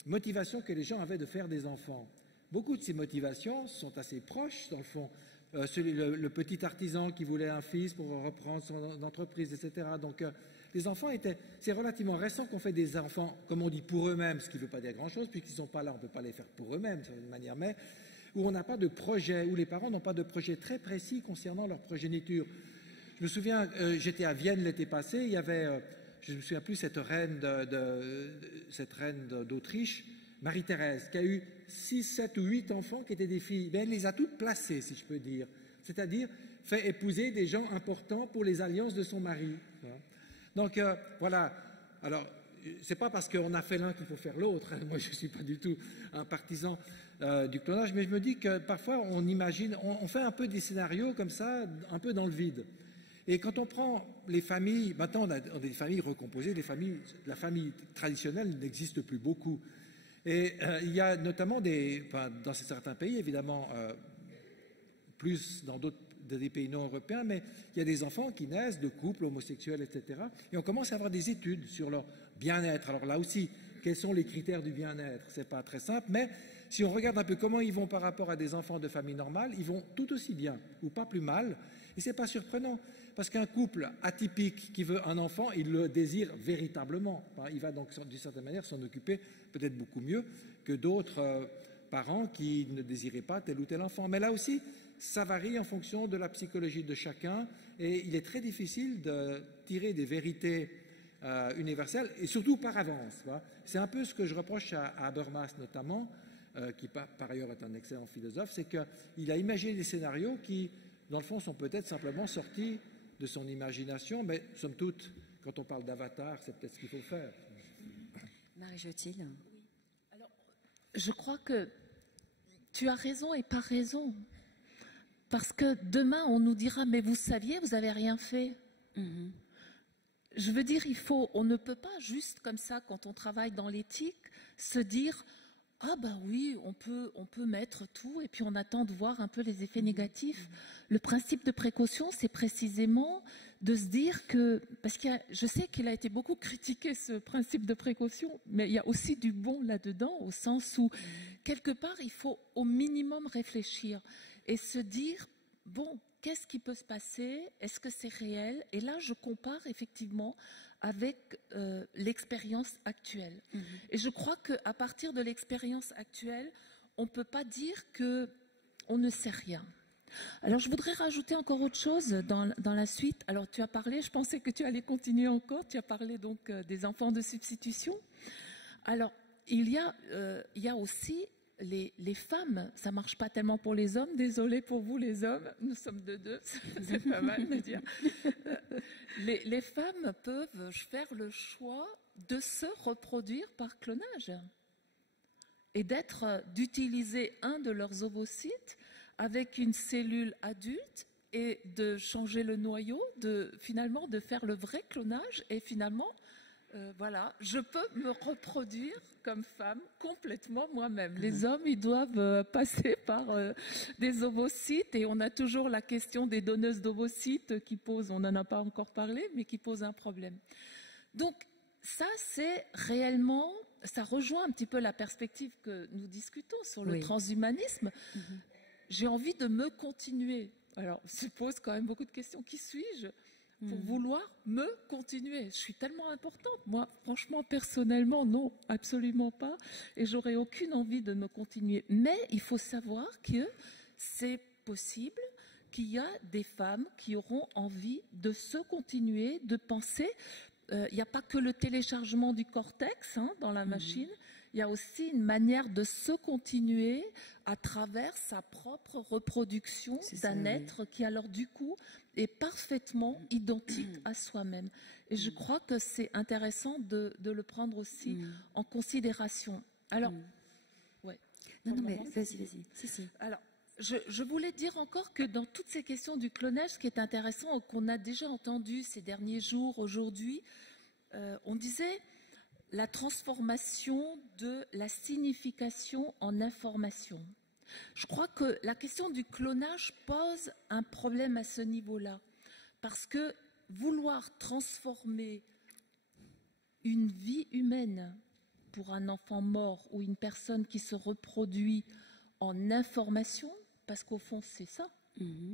motivations que les gens avaient de faire des enfants, beaucoup de ces motivations sont assez proches, dans le fond. Le petit artisan qui voulait un fils pour reprendre son entreprise, etc. Donc, les enfants c'est relativement récent qu'on fait des enfants, comme on dit, pour eux-mêmes, ce qui ne veut pas dire grand-chose, puisqu'ils ne sont pas là, on ne peut pas les faire pour eux-mêmes, d'une manière, mais où on n'a pas de projet, où les parents n'ont pas de projet très précis concernant leur progéniture. Je me souviens, j'étais à Vienne l'été passé, il y avait, je ne me souviens plus, cette reine d'Autriche, Marie-Thérèse, qui a eu 6, 7 ou 8 enfants qui étaient des filles. Ben, elle les a toutes placées, si je peux dire. C'est-à-dire fait épouser des gens importants pour les alliances de son mari. Donc voilà. Alors, c'est pas parce qu'on a fait l'un qu'il faut faire l'autre. Moi, je ne suis pas du tout un partisan du clonage, mais je me dis que parfois on imagine, on fait un peu des scénarios comme ça, un peu dans le vide. Et quand on prend les familles, maintenant on a des familles recomposées, la famille traditionnelle n'existe plus beaucoup. Et il y a notamment dans certains pays, évidemment, plus dans des pays non européens, mais il y a des enfants qui naissent de couples homosexuels, etc. Et on commence à avoir des études sur leur bien-être. Alors là aussi, quels sont les critères du bien-être? C'est pas très simple, mais si on regarde un peu comment ils vont par rapport à des enfants de famille normale, ils vont tout aussi bien, ou pas plus mal. Et c'est pas surprenant, parce qu'un couple atypique qui veut un enfant, il le désire véritablement. Il va donc, d'une certaine manière, s'en occuper peut-être beaucoup mieux que d'autres parents qui ne désiraient pas tel ou tel enfant. Mais là aussi, ça varie en fonction de la psychologie de chacun, et il est très difficile de tirer des vérités universelles, et surtout par avance. C'est un peu ce que je reproche à Habermas notamment, qui par ailleurs est un excellent philosophe, c'est qu'il a imaginé des scénarios qui, dans le fond, sont peut-être simplement sortis de son imagination, mais somme toute, quand on parle d'avatar, c'est peut-être ce qu'il faut faire. Marie Jotil. Oui. Alors, je crois que tu as raison et pas raison. Parce que demain, on nous dira, mais vous saviez, vous n'avez rien fait. Je veux dire, on ne peut pas juste comme ça, quand on travaille dans l'éthique, se dire, ah ben oui, on peut mettre tout et puis on attend de voir un peu les effets négatifs. Le principe de précaution, c'est précisément de se dire que, parce que je sais qu'il a été beaucoup critiqué ce principe de précaution, mais il y a aussi du bon là-dedans, au sens où, quelque part, il faut au minimum réfléchir et se dire, bon, qu'est-ce qui peut se passer? Est-ce que c'est réel? Et là, je compare effectivement avec l'expérience actuelle. Et je crois qu'à partir de l'expérience actuelle, on ne peut pas dire qu'on ne sait rien. Alors, je voudrais rajouter encore autre chose dans la suite. Alors, tu as parlé, je pensais que tu allais continuer encore, tu as parlé donc des enfants de substitution. Alors, il y a aussi les femmes, ça ne marche pas tellement pour les hommes, désolé pour vous les hommes, nous sommes deux, c'est pas mal de dire. Les femmes peuvent faire le choix de se reproduire par clonage et d'utiliser un de leurs ovocytes avec une cellule adulte et de changer le noyau, finalement de faire le vrai clonage et finalement, voilà, je peux me reproduire comme femme complètement moi-même. Les hommes, ils doivent passer par des ovocytes et on a toujours la question des donneuses d'ovocytes qui pose, on n'en a pas encore parlé, mais qui pose un problème. Donc ça, c'est réellement, ça rejoint un petit peu la perspective que nous discutons sur le transhumanisme. J'ai envie de me continuer. Alors, se pose quand même beaucoup de questions. Qui suis-je pour vouloir me continuer? Je suis tellement importante. Moi, franchement, personnellement, non, absolument pas. Et j'aurais aucune envie de me continuer. Mais il faut savoir que c'est possible qu'il y a des femmes qui auront envie de se continuer, de penser. Il n'y a pas que le téléchargement du cortex dans la machine. Il y a aussi une manière de se continuer à travers sa propre reproduction d'un être qui, alors du coup, est parfaitement identique à soi-même. Et je crois que c'est intéressant de le prendre aussi en considération. Alors, Non, mais vas-y. Si. Alors, je voulais dire encore que dans toutes ces questions du clonage, ce qui est intéressant, qu'on a déjà entendu ces derniers jours, aujourd'hui, on disait la transformation de la signification en information. Je crois que la question du clonage pose un problème à ce niveau-là, parce que vouloir transformer une vie humaine pour un enfant mort ou une personne qui se reproduit en information, parce qu'au fond c'est ça,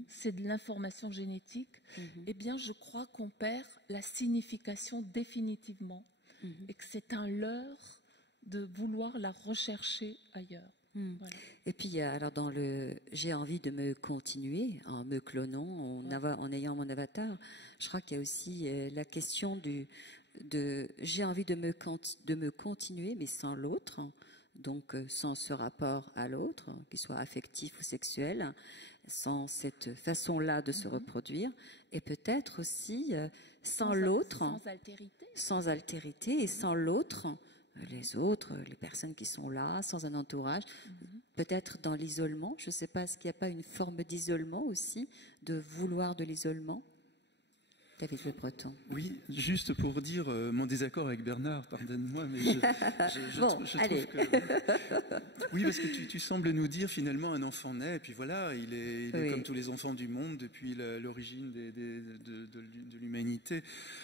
c'est de l'information génétique, eh bien je crois qu'on perd la signification définitivement et que c'est un leurre de vouloir la rechercher ailleurs. Voilà. Et puis, alors dans le « j'ai envie de me continuer » en me clonant, en ayant mon avatar, je crois qu'il y a aussi la question de j'ai envie de me continuer, mais sans l'autre. donc sans ce rapport à l'autre, qu'il soit affectif ou sexuel, sans cette façon-là de se reproduire, et peut-être aussi sans l'autre, sans altérité, et sans l'autre, les autres, les personnes qui sont là, sans un entourage, peut-être dans l'isolement. Je ne sais pas, est-ce qu'il n'y a pas une forme d'isolement aussi, de vouloir de l'isolement? David Le Breton. Oui, juste pour dire mon désaccord avec Bernard, pardonne-moi, mais je bon, trouve que... Oui, parce que tu sembles nous dire finalement un enfant naît, et puis voilà, il est comme tous les enfants du monde depuis l'origine de l'humanité.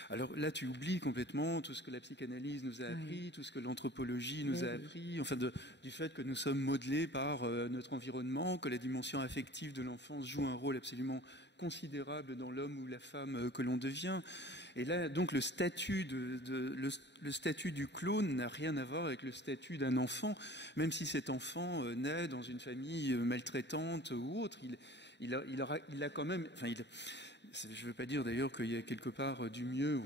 Alors là, tu oublies complètement tout ce que la psychanalyse nous a appris, tout ce que l'anthropologie nous a appris, enfin du fait que nous sommes modelés par notre environnement, que la dimension affective de l'enfance joue un rôle absolument considérable dans l'homme ou la femme que l'on devient. Et là, donc, le statut du clone n'a rien à voir avec le statut d'un enfant, même si cet enfant naît dans une famille maltraitante ou autre. Il a quand même... Enfin, je ne veux pas dire d'ailleurs qu'il y a quelque part du mieux.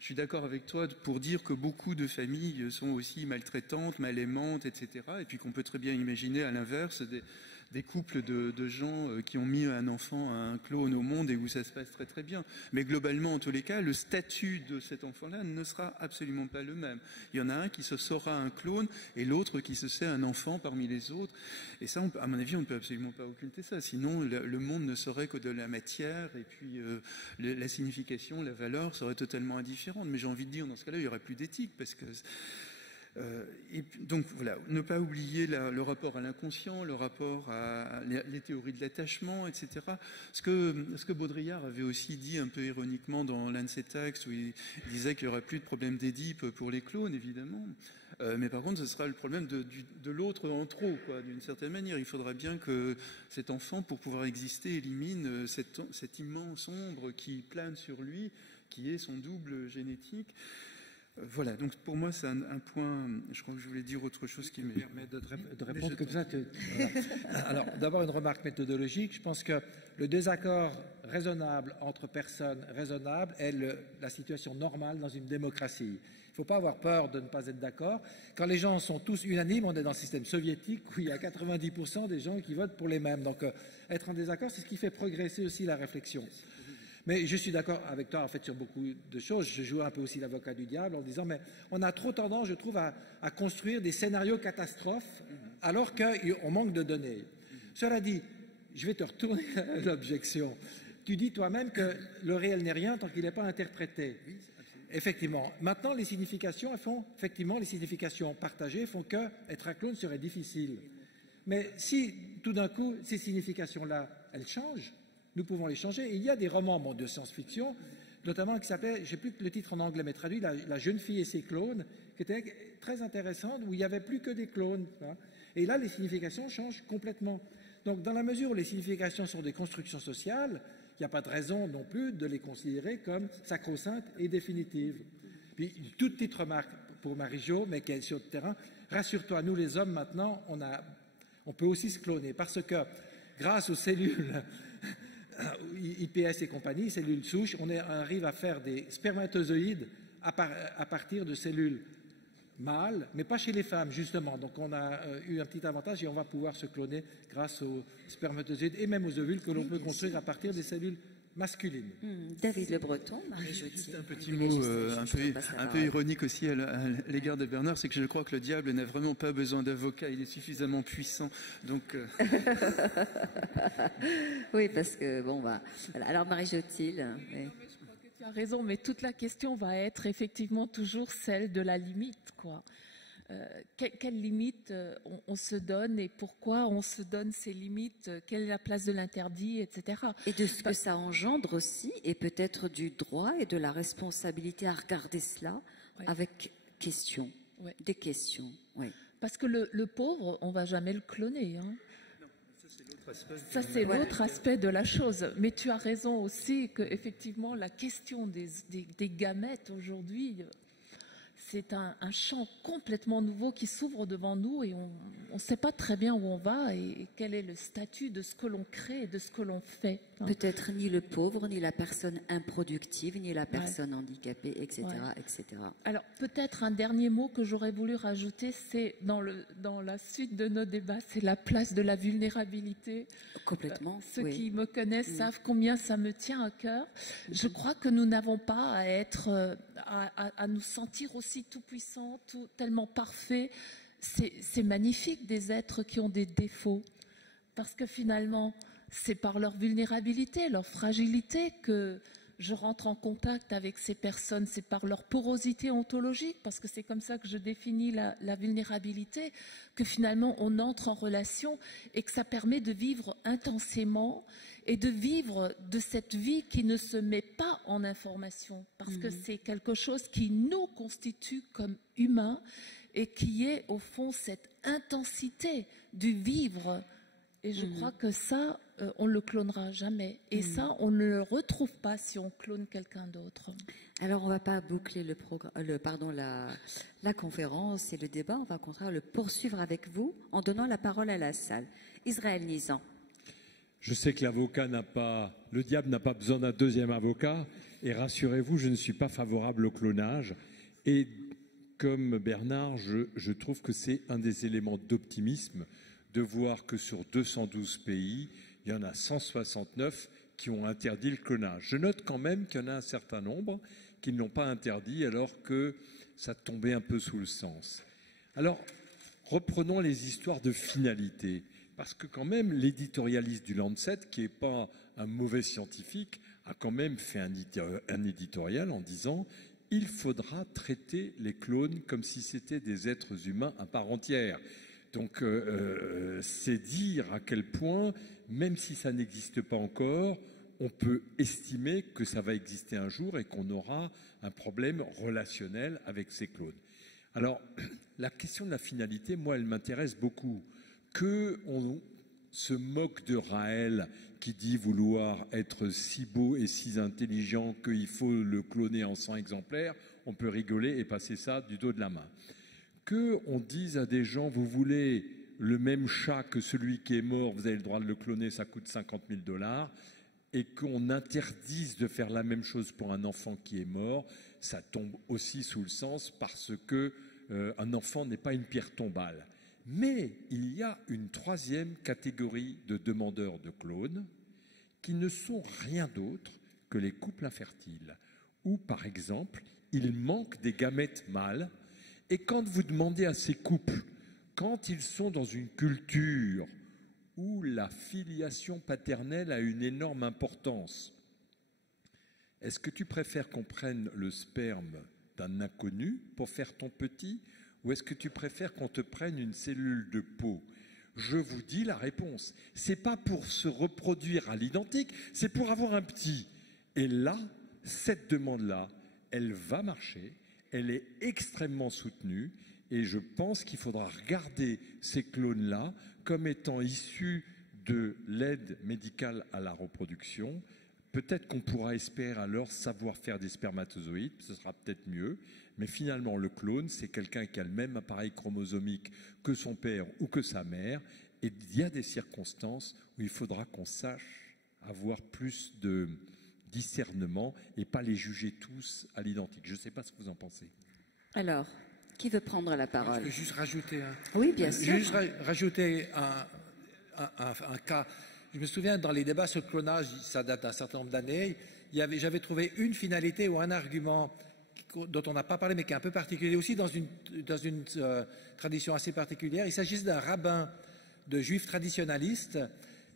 Je suis d'accord avec toi pour dire que beaucoup de familles sont aussi maltraitantes, mal aimantes, etc. Et puis qu'on peut très bien imaginer à l'inverse des couples de gens qui ont mis un enfant, un clone au monde et où ça se passe très très bien. Mais globalement, en tous les cas, le statut de cet enfant-là ne sera absolument pas le même. Il y en a un qui se saura un clone et l'autre qui se sait un enfant parmi les autres. Et ça, à mon avis, on ne peut absolument pas occulter ça. Sinon, le monde ne serait que de la matière et puis la signification, la valeur serait totalement indifférente. Mais j'ai envie de dire, dans ce cas-là, il n'y aurait plus d'éthique parce que... et donc voilà, ne pas oublier le rapport à l'inconscient, le rapport à les théories de l'attachement, etc. Ce que Baudrillard avait aussi dit un peu ironiquement dans l'un de ses textes où il disait qu'il n'y aurait plus de problème d'Édipe pour les clones, évidemment. Mais par contre, ce sera le problème de l'autre en trop, d'une certaine manière. Il faudra bien que cet enfant, pour pouvoir exister, élimine cet immense ombre qui plane sur lui, qui est son double génétique. Voilà, donc pour moi c'est un point, je crois que je voulais dire autre chose qui me permet de répondre comme ça. Voilà. Alors d'abord une remarque méthodologique, je pense que le désaccord raisonnable entre personnes raisonnables est la situation normale dans une démocratie. Il ne faut pas avoir peur de ne pas être d'accord. Quand les gens sont tous unanimes, on est dans le système soviétique où il y a 90% des gens qui votent pour les mêmes. Donc être en désaccord, c'est ce qui fait progresser aussi la réflexion. Mais je suis d'accord avec toi en fait sur beaucoup de choses. Je joue un peu aussi l'avocat du diable en disant mais on a trop tendance, je trouve, à construire des scénarios catastrophes alors qu'on manque de données. Cela dit, je vais te retourner l'objection. Tu dis toi-même que le réel n'est rien tant qu'il n'est pas interprété. Effectivement. Maintenant, les significations partagées font que être un clone serait difficile. Mais si tout d'un coup ces significations-là, elles changent, nous pouvons les changer. Et il y a des romans de science-fiction, notamment qui s'appelait, je ne sais plus le titre en anglais, mais traduit, La jeune fille et ses clones, qui était très intéressante, où il n'y avait plus que des clones. Et là, les significations changent complètement. Donc, dans la mesure où les significations sont des constructions sociales, il n'y a pas de raison non plus de les considérer comme sacro-saintes et définitives. Puis, une toute petite remarque pour Marie-Jo, mais qui est sur le terrain. Rassure-toi, nous les hommes, maintenant, on peut aussi se cloner, parce que grâce aux cellules... IPS et compagnie, cellules souches, on arrive à faire des spermatozoïdes à partir de cellules mâles, mais pas chez les femmes, justement. Donc on a eu un petit avantage et on va pouvoir se cloner grâce aux spermatozoïdes et même aux ovules que l'on peut construire à partir des cellules masculine. David Le Breton, Marie-Jo. Un petit mot un peu ironique aussi à l'égard de Bernard, c'est que je crois que le diable n'a vraiment pas besoin d'avocat, il est suffisamment puissant. Donc, oui, parce que, bon, alors Marie-Jo. Je crois que tu as raison, mais toute la question va être effectivement toujours celle de la limite, quoi. Quelle limite on se donne et pourquoi on se donne ces limites, quelle est la place de l'interdit, etc. Et de ce que ça engendre aussi, et peut-être du droit et de la responsabilité à regarder cela avec questions, des questions. Oui. Parce que le pauvre, on ne va jamais le cloner. Hein. Ça, c'est l'autre aspect de la chose. Mais tu as raison aussi qu'effectivement, la question des gamètes aujourd'hui... c'est un champ complètement nouveau qui s'ouvre devant nous et on ne sait pas très bien où on va et quel est le statut de ce que l'on crée et de ce que l'on fait. Peut-être ni le pauvre, ni la personne improductive, ni la personne handicapée, etc., etc. Alors peut-être un dernier mot que j'aurais voulu rajouter, c'est dans la suite de nos débats, c'est la place de la vulnérabilité. Complètement. Ceux qui me connaissent savent combien ça me tient à cœur. Je crois que nous n'avons pas à être, à nous sentir aussi tout puissants, tellement parfaits. C'est magnifique des êtres qui ont des défauts, parce que finalement, c'est par leur vulnérabilité, leur fragilité que je rentre en contact avec ces personnes. C'est par leur porosité ontologique, parce que c'est comme ça que je définis la vulnérabilité, que finalement on entre en relation et que ça permet de vivre intensément et de vivre de cette vie qui ne se met pas en information, parce que c'est quelque chose qui nous constitue comme humains et qui est au fond cette intensité du vivre. Et je crois que ça, on ne le clonera jamais. Et ça, on ne le retrouve pas si on clone quelqu'un d'autre. Alors, on ne va pas boucler la conférence et le débat. On va au contraire le poursuivre avec vous en donnant la parole à la salle. Israël Nizan. Je sais que le diable n'a pas besoin d'un deuxième avocat. Et rassurez-vous, je ne suis pas favorable au clonage. Et comme Bernard, je trouve que c'est un des éléments d'optimisme de voir que sur 212 pays, il y en a 169 qui ont interdit le clonage. Je note quand même qu'il y en a un certain nombre qui ne l'ont pas interdit alors que ça tombait un peu sous le sens. Alors, reprenons les histoires de finalité, parce que quand même l'éditorialiste du Lancet, qui n'est pas un mauvais scientifique, a quand même fait un éditorial en disant « Il faudra traiter les clones comme si c'était des êtres humains à part entière ». Donc, c'est dire à quel point, même si ça n'existe pas encore, on peut estimer que ça va exister un jour et qu'on aura un problème relationnel avec ces clones. Alors, la question de la finalité, moi, elle m'intéresse beaucoup. Qu'on se moque de Raël qui dit vouloir être si beau et si intelligent qu'il faut le cloner en 100 exemplaires, on peut rigoler et passer ça du dos de la main. Qu'on dise à des gens, vous voulez le même chat que celui qui est mort, vous avez le droit de le cloner, ça coûte 50 000 $, et qu'on interdise de faire la même chose pour un enfant qui est mort, ça tombe aussi sous le sens parce que un enfant n'est pas une pierre tombale. Mais il y a une troisième catégorie de demandeurs de clones qui ne sont rien d'autre que les couples infertiles, où par exemple, il manque des gamètes mâles. Et quand vous demandez à ces couples, quand ils sont dans une culture où la filiation paternelle a une énorme importance, est-ce que tu préfères qu'on prenne le sperme d'un inconnu pour faire ton petit, ou est-ce que tu préfères qu'on te prenne une cellule de peau? Je vous dis la réponse. C'est pas pour se reproduire à l'identique, c'est pour avoir un petit. Et là, cette demande-là, elle va marcher. Elle est extrêmement soutenue et je pense qu'il faudra regarder ces clones-là comme étant issus de l'aide médicale à la reproduction. Peut-être qu'on pourra espérer alors savoir faire des spermatozoïdes, ce sera peut-être mieux, mais finalement le clone, c'est quelqu'un qui a le même appareil chromosomique que son père ou que sa mère, et il y a des circonstances où il faudra qu'on sache avoir plus de discernement et pas les juger tous à l'identique. Je ne sais pas ce que vous en pensez. Alors, qui veut prendre la parole? Je peux juste rajouter Oui, bien sûr. Juste rajouter un cas. Je me souviens, dans les débats sur le clonage, ça date d'un certain nombre d'années, j'avais trouvé une finalité ou un argument dont on n'a pas parlé, mais qui est un peu particulier aussi dans une tradition assez particulière. Il s'agissait d'un rabbin de juifs traditionnalistes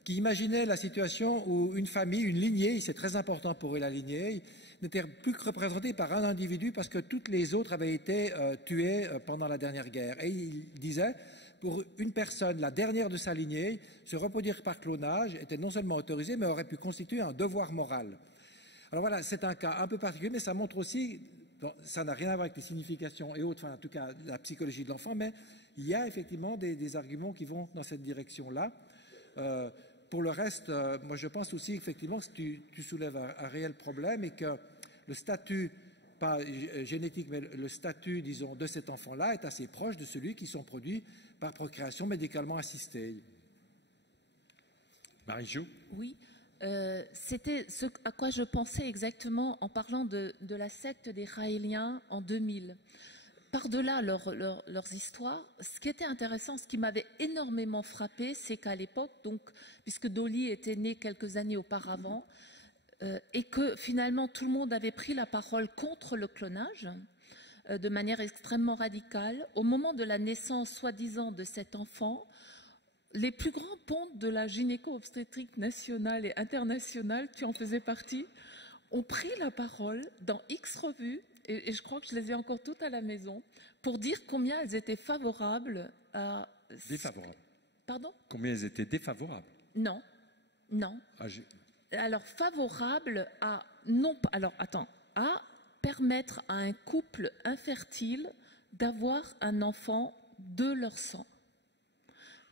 qui imaginait la situation où une famille, une lignée, c'est très important pour eux la lignée, n'était plus que représentée par un individu parce que toutes les autres avaient été tuées pendant la dernière guerre. Et il disait, pour une personne, la dernière de sa lignée, se reproduire par clonage était non seulement autorisé, mais aurait pu constituer un devoir moral. Alors voilà, c'est un cas un peu particulier, mais ça montre aussi, bon, ça n'a rien à voir avec les significations et autres, enfin, en tout cas la psychologie de l'enfant, mais il y a effectivement des arguments qui vont dans cette direction-là. Pour le reste, moi je pense aussi effectivement que tu soulèves un réel problème et que le statut pas génétique, mais le statut, disons, de cet enfant-là est assez proche de celui qui sont produits par procréation médicalement assistée. Marie-Jo? Oui, c'était ce à quoi je pensais exactement en parlant de la secte des Raéliens en 2000. Par-delà leurs histoires, ce qui était intéressant, ce qui m'avait énormément frappé, c'est qu'à l'époque, donc, puisque Dolly était née quelques années auparavant, et que finalement tout le monde avait pris la parole contre le clonage de manière extrêmement radicale, au moment de la naissance soi-disant de cet enfant, les plus grands pontes de la gynéco-obstétrique nationale et internationale, tu en faisais partie, ont pris la parole dans X revues, et je crois que je les ai encore toutes à la maison, pour dire combien elles étaient favorables à... Défavorables. Pardon? Combien elles étaient défavorables? Non, non. Alors, favorable à, non, alors, attends, à permettre à un couple infertile d'avoir un enfant de leur sang.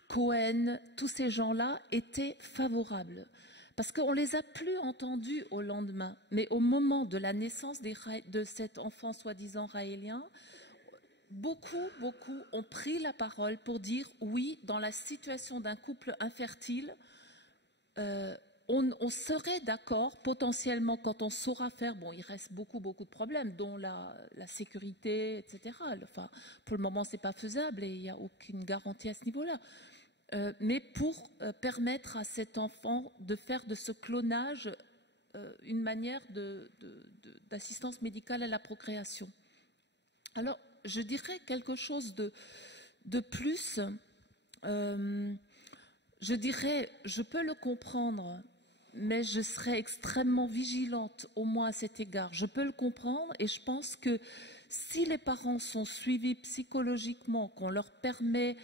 Cohen, tous ces gens-là étaient favorables. Parce qu'on ne les a plus entendus au lendemain. Mais au moment de la naissance de cet enfant soi-disant raélien, beaucoup ont pris la parole pour dire oui, dans la situation d'un couple infertile, on serait d'accord potentiellement quand on saura faire, bon, il reste beaucoup de problèmes, dont la sécurité, etc. Enfin, pour le moment, ce n'est pas faisable et il n'y a aucune garantie à ce niveau-là. Mais pour permettre à cet enfant de faire de ce clonage une manière d'assistance médicale à la procréation. Alors, je dirais quelque chose de plus. Je dirais, je peux le comprendre, mais je serais extrêmement vigilante, au moins à cet égard. Je peux le comprendre et je pense que si les parents sont suivis psychologiquement, qu'on leur permet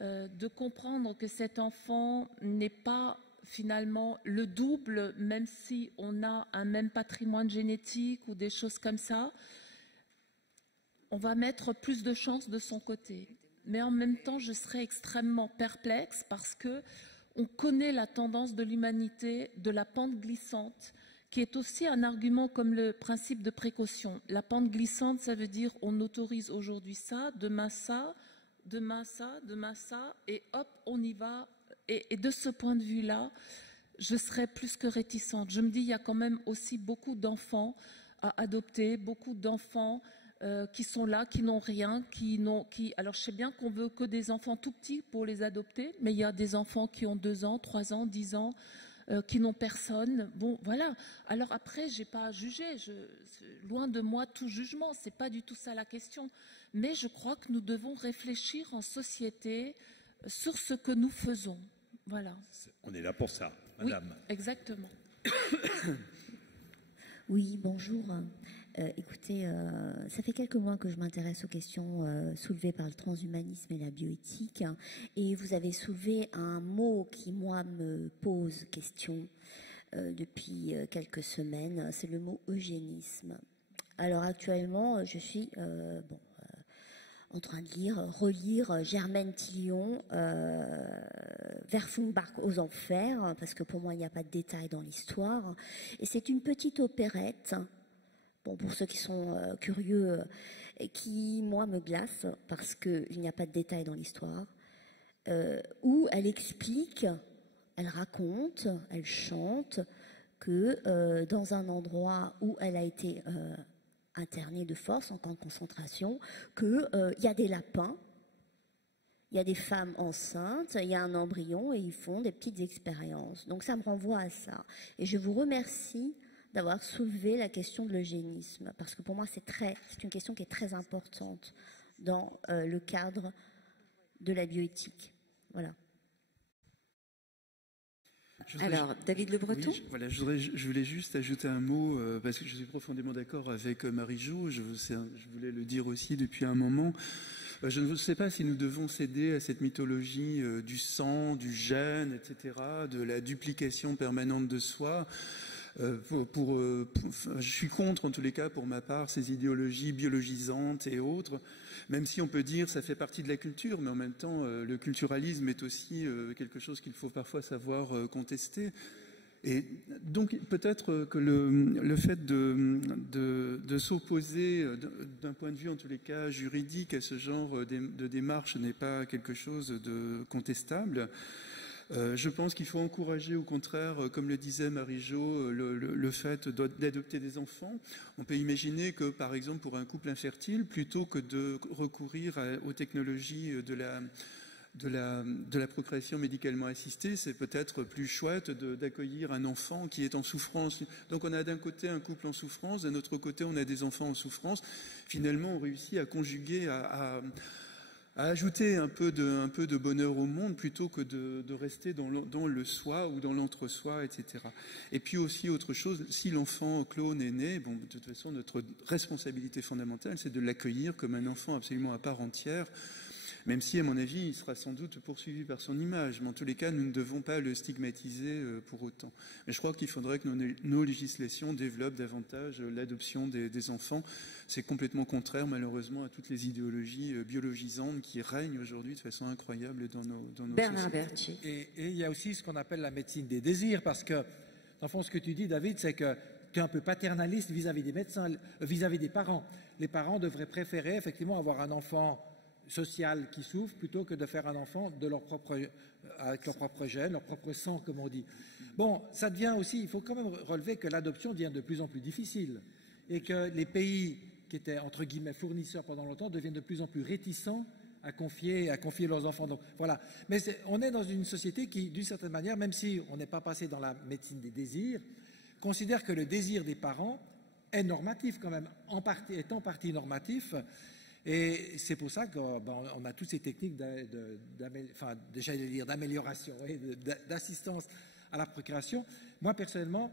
de comprendre que cet enfant n'est pas finalement le double, même si on a un même patrimoine génétique ou des choses comme ça, on va mettre plus de chances de son côté. Mais en même temps, je serais extrêmement perplexe parce que on connaît la tendance de l'humanité de la pente glissante, qui est aussi un argument comme le principe de précaution. La pente glissante, ça veut dire on autorise aujourd'hui ça, demain ça, demain ça, demain ça, et hop, on y va. Et de ce point de vue-là, je serais plus que réticente. Je me dis, il y a quand même aussi beaucoup d'enfants à adopter, beaucoup d'enfants qui sont là, qui n'ont rien, alors je sais bien qu'on veut que des enfants tout petits pour les adopter, mais il y a des enfants qui ont 2 ans, 3 ans, 10 ans, qui n'ont personne. Bon, voilà. Alors après, j'ai pas à juger. Loin de moi tout jugement. C'est pas du tout ça la question. Mais je crois que nous devons réfléchir en société sur ce que nous faisons. Voilà. On est là pour ça, madame. Oui, exactement. Oui, bonjour. Écoutez, ça fait quelques mois que je m'intéresse aux questions soulevées par le transhumanisme et la bioéthique, et vous avez soulevé un mot qui, moi, me pose question depuis quelques semaines, c'est le mot eugénisme. Alors actuellement, je suis en train de relire Germaine Tillion, Verfungbach aux enfers, parce que pour moi, il n'y a pas de détails dans l'histoire. Et c'est une petite opérette, bon, pour ceux qui sont curieux, qui, moi, me glace, parce qu'il n'y a pas de détails dans l'histoire, où elle explique, elle raconte, elle chante que dans un endroit où elle a été internée de force en camp de concentration, qu'il y a des lapins, il y a des femmes enceintes, il y a un embryon et ils font des petites expériences. Donc ça me renvoie à ça. Et je vous remercie d'avoir soulevé la question de l'eugénisme, parce que pour moi c'est une question qui est très importante dans le cadre de la bioéthique. Voilà. Alors, David Le Breton. Oui, voilà, je voulais juste ajouter un mot, parce que je suis profondément d'accord avec Marie-Jo, je voulais le dire aussi depuis un moment. Je ne sais pas si nous devons céder à cette mythologie du sang, du gène, etc., de la duplication permanente de soi. Je suis contre, en tous les cas, pour ma part, ces idéologies biologisantes et autres, même si on peut dire que ça fait partie de la culture, mais en même temps, le culturalisme est aussi quelque chose qu'il faut parfois savoir contester. Et donc peut-être que le fait de s'opposer d'un point de vue en tous les cas juridique à ce genre de démarche n'est pas quelque chose de contestable. Je pense qu'il faut encourager au contraire, comme le disait Marie-Jo, le fait d'adopter des enfants. On peut imaginer que par exemple pour un couple infertile, plutôt que de recourir aux technologies de la procréation médicalement assistée, c'est peut-être plus chouette d'accueillir un enfant qui est en souffrance. Donc on a d'un côté un couple en souffrance, d'un autre côté on a des enfants en souffrance. Finalement on réussit à conjuguer, à ajouter un peu de bonheur au monde plutôt que de rester dans le soi ou dans l'entre-soi, etc. Et puis aussi autre chose, si l'enfant clone est né, bon, de toute façon notre responsabilité fondamentale c'est de l'accueillir comme un enfant absolument à part entière. Même si, à mon avis, il sera sans doute poursuivi par son image. Mais en tous les cas, nous ne devons pas le stigmatiser pour autant. Mais je crois qu'il faudrait que nos législations développent davantage l'adoption des enfants. C'est complètement contraire, malheureusement, à toutes les idéologies biologisantes qui règnent aujourd'hui de façon incroyable dans nos Bernard sociétés. Berthier. Et il y a aussi ce qu'on appelle la médecine des désirs, parce que, dans le fond, ce que tu dis, David, c'est que tu es un peu paternaliste vis-à-vis des médecins, vis-à-vis des parents. Les parents devraient préférer, effectivement, avoir un enfant social qui souffre plutôt que de faire un enfant de avec leur propre gène, leur propre sang, comme on dit. Bon, ça devient aussi, il faut quand même relever que l'adoption devient de plus en plus difficile et que les pays qui étaient, entre guillemets, fournisseurs pendant longtemps deviennent de plus en plus réticents à confier leurs enfants. Donc, voilà. Mais on est dans une société qui, d'une certaine manière, même si on n'est pas passé dans la médecine des désirs, considère que le désir des parents est normatif quand même, est en partie normatif. Et c'est pour ça qu'on a toutes ces techniques d'amélioration et d'assistance à la procréation. Moi, personnellement,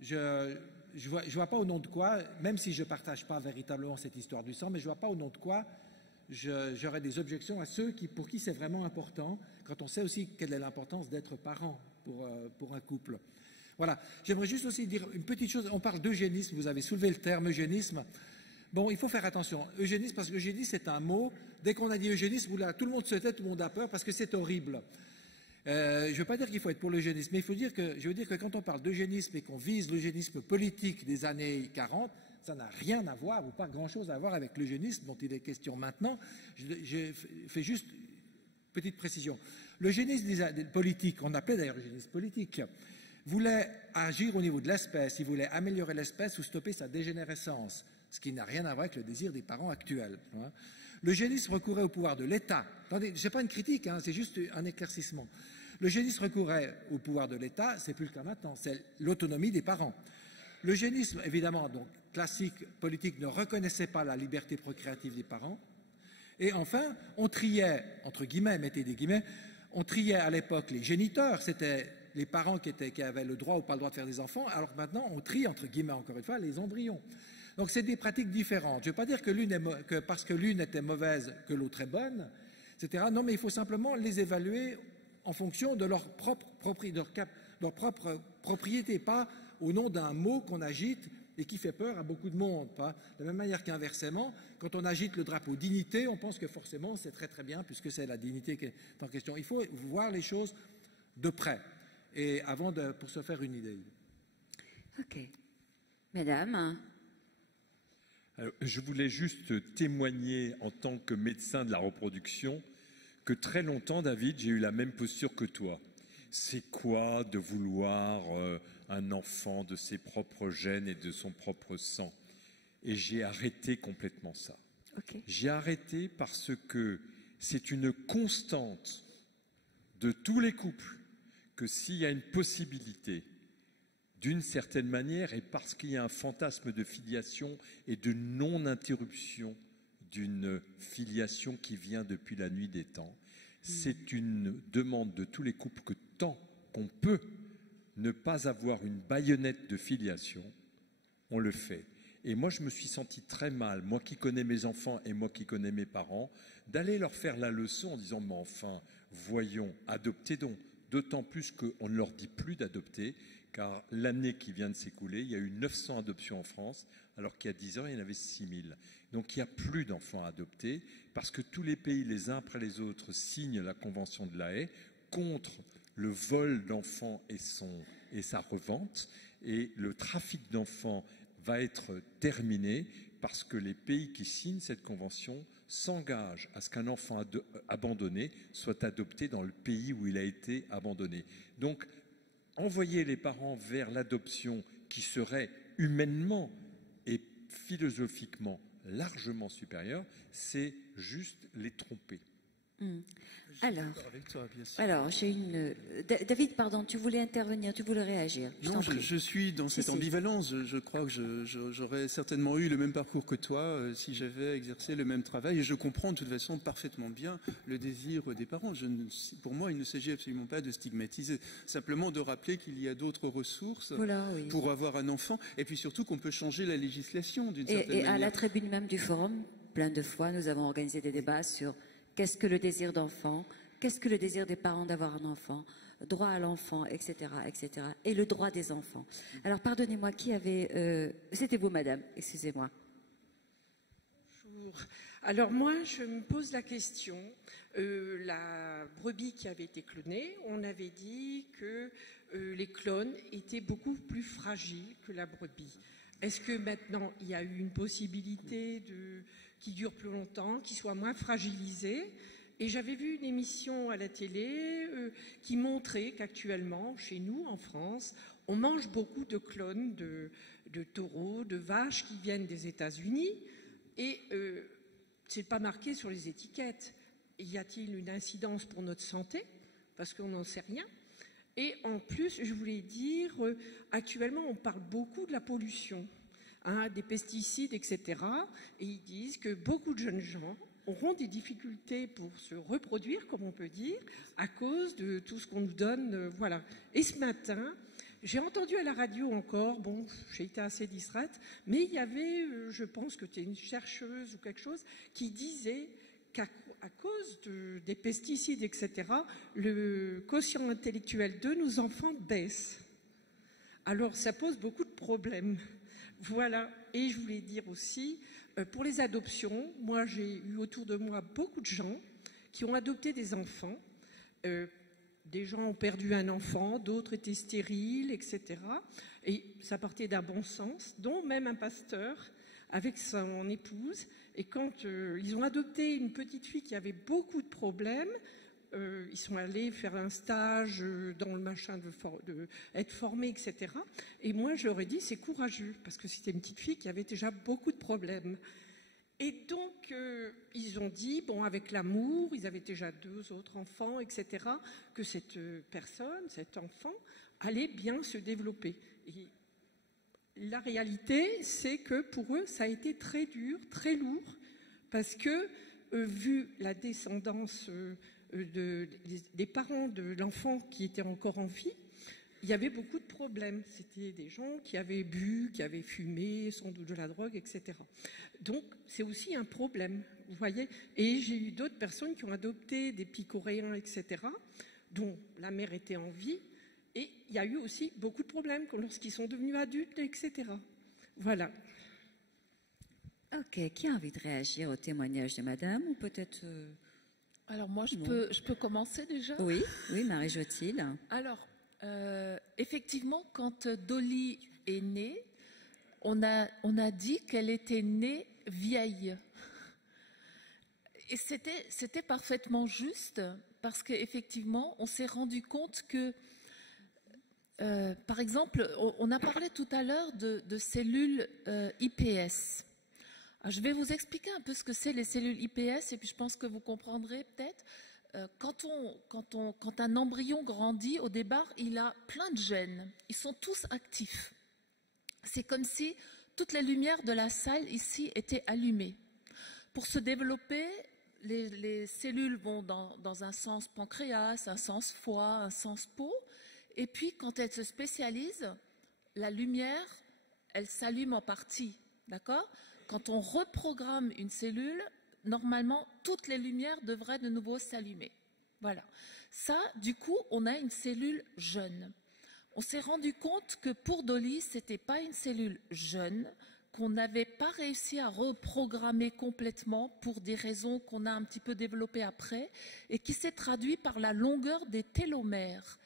je vois pas au nom de quoi, même si je ne partage pas véritablement cette histoire du sang, mais je ne vois pas au nom de quoi j'aurais des objections à ceux pour qui c'est vraiment important, quand on sait aussi quelle est l'importance d'être parent pour un couple. Voilà. J'aimerais juste aussi dire une petite chose. On parle d'eugénisme, vous avez soulevé le terme eugénisme. Bon, il faut faire attention. Eugénisme, parce que eugénisme, c'est un mot. Dès qu'on a dit eugénisme, tout le monde se tait, tout le monde a peur, parce que c'est horrible. Je ne veux pas dire qu'il faut être pour l'eugénisme, mais je veux dire que quand on parle d'eugénisme et qu'on vise l'eugénisme politique des années 40, ça n'a rien à voir, ou pas grand-chose à voir avec l'eugénisme dont il est question maintenant. Je fais juste une petite précision. L'eugénisme politique, on appelait d'ailleurs l'eugénisme politique, voulait agir au niveau de l'espèce, il voulait améliorer l'espèce ou stopper sa dégénérescence, ce qui n'a rien à voir avec le désir des parents actuels. L'eugénisme recourait au pouvoir de l'État. Attendez, ce n'est pas une critique, c'est juste un éclaircissement. L'eugénisme recourait au pouvoir de l'État, c'est plus le cas maintenant, c'est l'autonomie des parents. L'eugénisme, évidemment, donc classique, politique, ne reconnaissait pas la liberté procréative des parents. Et enfin, on triait, entre guillemets, mettez des guillemets, on triait à l'époque les géniteurs, c'était les parents qui avaient le droit ou pas le droit de faire des enfants, alors que maintenant, on trie, entre guillemets, encore une fois, les embryons. Donc, c'est des pratiques différentes. Je ne veux pas dire que parce que l'une était mauvaise, que l'autre est bonne, etc. Non, mais il faut simplement les évaluer en fonction de leur propre propriété, pas au nom d'un mot qu'on agite et qui fait peur à beaucoup de monde. Pas. De la même manière qu'inversement, quand on agite le drapeau dignité, on pense que forcément c'est très très bien puisque c'est la dignité qui est en question. Il faut voir les choses de près et pour se faire une idée. Ok. Mesdames. Alors, je voulais juste témoigner en tant que médecin de la reproduction que très longtemps, David, j'ai eu la même posture que toi. C'est quoi de vouloir un enfant de ses propres gènes et de son propre sang? Et j'ai arrêté complètement ça. Okay. J'ai arrêté parce que c'est une constante de tous les couples que s'il y a une possibilité, d'une certaine manière, et parce qu'il y a un fantasme de filiation et de non-interruption d'une filiation qui vient depuis la nuit des temps, c'est une demande de tous les couples que tant qu'on peut ne pas avoir une baïonnette de filiation, on le fait. Et moi, je me suis senti très mal, moi qui connais mes enfants et moi qui connais mes parents, d'aller leur faire la leçon en disant « mais enfin, voyons, adoptez donc ». D'autant plus qu'on ne leur dit plus d'adopter, car l'année qui vient de s'écouler, il y a eu 900 adoptions en France, alors qu'il y a 10 ans, il y en avait 6000. Donc il n'y a plus d'enfants à adopter, parce que tous les pays, les uns après les autres, signent la Convention de La Haye contre le vol d'enfants et et sa revente. Et le trafic d'enfants va être terminé parce que les pays qui signent cette convention s'engagent à ce qu'un enfant abandonné soit adopté dans le pays où il a été abandonné. Donc, envoyer les parents vers l'adoption qui serait humainement et philosophiquement largement supérieure, c'est juste les tromper. Alors, j'ai une... David, pardon, tu voulais intervenir, tu voulais réagir. Non, je suis dans cette ambivalence. Je crois que j'aurais certainement eu le même parcours que toi si j'avais exercé le même travail. Et je comprends de toute façon parfaitement bien le désir des parents. Pour moi, il ne s'agit absolument pas de stigmatiser, simplement de rappeler qu'il y a d'autres ressources pour avoir un enfant. Et puis surtout qu'on peut changer la législation d'une certaine manière. Et à la tribune même du forum, plein de fois, nous avons organisé des débats sur... Qu'est-ce que le désir d'enfant? Qu'est-ce que le désir des parents d'avoir un enfant? Droit à l'enfant, etc., etc. Et le droit des enfants. Alors, pardonnez-moi, qui avait... C'était vous, madame, excusez-moi. Bonjour. Alors, moi, je me pose la question. La brebis qui avait été clonée, on avait dit que les clones étaient beaucoup plus fragiles que la brebis. Est-ce que maintenant, il y a eu une possibilité qui dure plus longtemps, qui soit moins fragilisée? Et j'avais vu une émission à la télé qui montrait qu'actuellement, chez nous, en France, on mange beaucoup de clones de taureaux, de vaches qui viennent des États-Unis. Et c'est pas marqué sur les étiquettes. Y a-t-il une incidence pour notre santé? Parce qu'on n'en sait rien. Et en plus, je voulais dire, actuellement, on parle beaucoup de la pollution, des pesticides, etc. Et ils disent que beaucoup de jeunes gens auront des difficultés pour se reproduire, comme on peut dire, à cause de tout ce qu'on nous donne. Voilà. Et ce matin, j'ai entendu à la radio encore, bon, j'ai été assez distraite, mais il y avait, je pense que c'était une chercheuse ou quelque chose, qui disait qu'à cause des pesticides, etc., le quotient intellectuel de nos enfants baisse. Alors, ça pose beaucoup de problèmes. Voilà. Et je voulais dire aussi, pour les adoptions, moi, j'ai eu autour de moi beaucoup de gens qui ont adopté des enfants. Des gens ont perdu un enfant, d'autres étaient stériles, etc. Et ça partait d'un bon sens, dont même un pasteur avec son épouse. Et quand ils ont adopté une petite fille qui avait beaucoup de problèmes, ils sont allés faire un stage dans le machin de être formés, etc. Et moi, je leur ai dit, c'est courageux, parce que c'était une petite fille qui avait déjà beaucoup de problèmes. Et donc, ils ont dit, bon, avec l'amour, ils avaient déjà 2 autres enfants, etc., que cette personne, cet enfant, allait bien se développer. Et la réalité, c'est que pour eux, ça a été très dur, très lourd, parce que, vu la descendance des parents de l'enfant qui était encore en vie, il y avait beaucoup de problèmes. C'était des gens qui avaient bu, qui avaient fumé, sans doute de la drogue, etc. Donc, c'est aussi un problème, vous voyez. Et j'ai eu d'autres personnes qui ont adopté des petits Coréens, etc., dont la mère était en vie. Et il y a eu aussi beaucoup de problèmes lorsqu'ils sont devenus adultes, etc. Voilà. Ok, qui a envie de réagir au témoignage de madame, ou peut-être... Alors moi, je peux commencer déjà? Oui, Marie-Jotilde. Alors, effectivement, quand Dolly est née, on a dit qu'elle était née vieille. Et c'était parfaitement juste, parce qu'effectivement, on s'est rendu compte que, par exemple, on a parlé tout à l'heure de cellules IPS. Alors, je vais vous expliquer un peu ce que c'est les cellules IPS, et puis je pense que vous comprendrez peut-être. Quand un embryon grandit, au départ, il a plein de gènes. Ils sont tous actifs. C'est comme si toutes les lumières de la salle ici étaient allumées. Pour se développer, les cellules vont dans un sens pancréas, un sens foie, un sens peau. Et puis, quand elles se spécialisent, la lumière, elle s'allume en partie. D'accord ? Quand on reprogramme une cellule, normalement, toutes les lumières devraient de nouveau s'allumer. Voilà. Ça, du coup, on a une cellule jeune. On s'est rendu compte que pour Dolly, ce n'était pas une cellule jeune, qu'on n'avait pas réussi à reprogrammer complètement pour des raisons qu'on a un petit peu développées après, et qui s'est traduit par la longueur des télomères.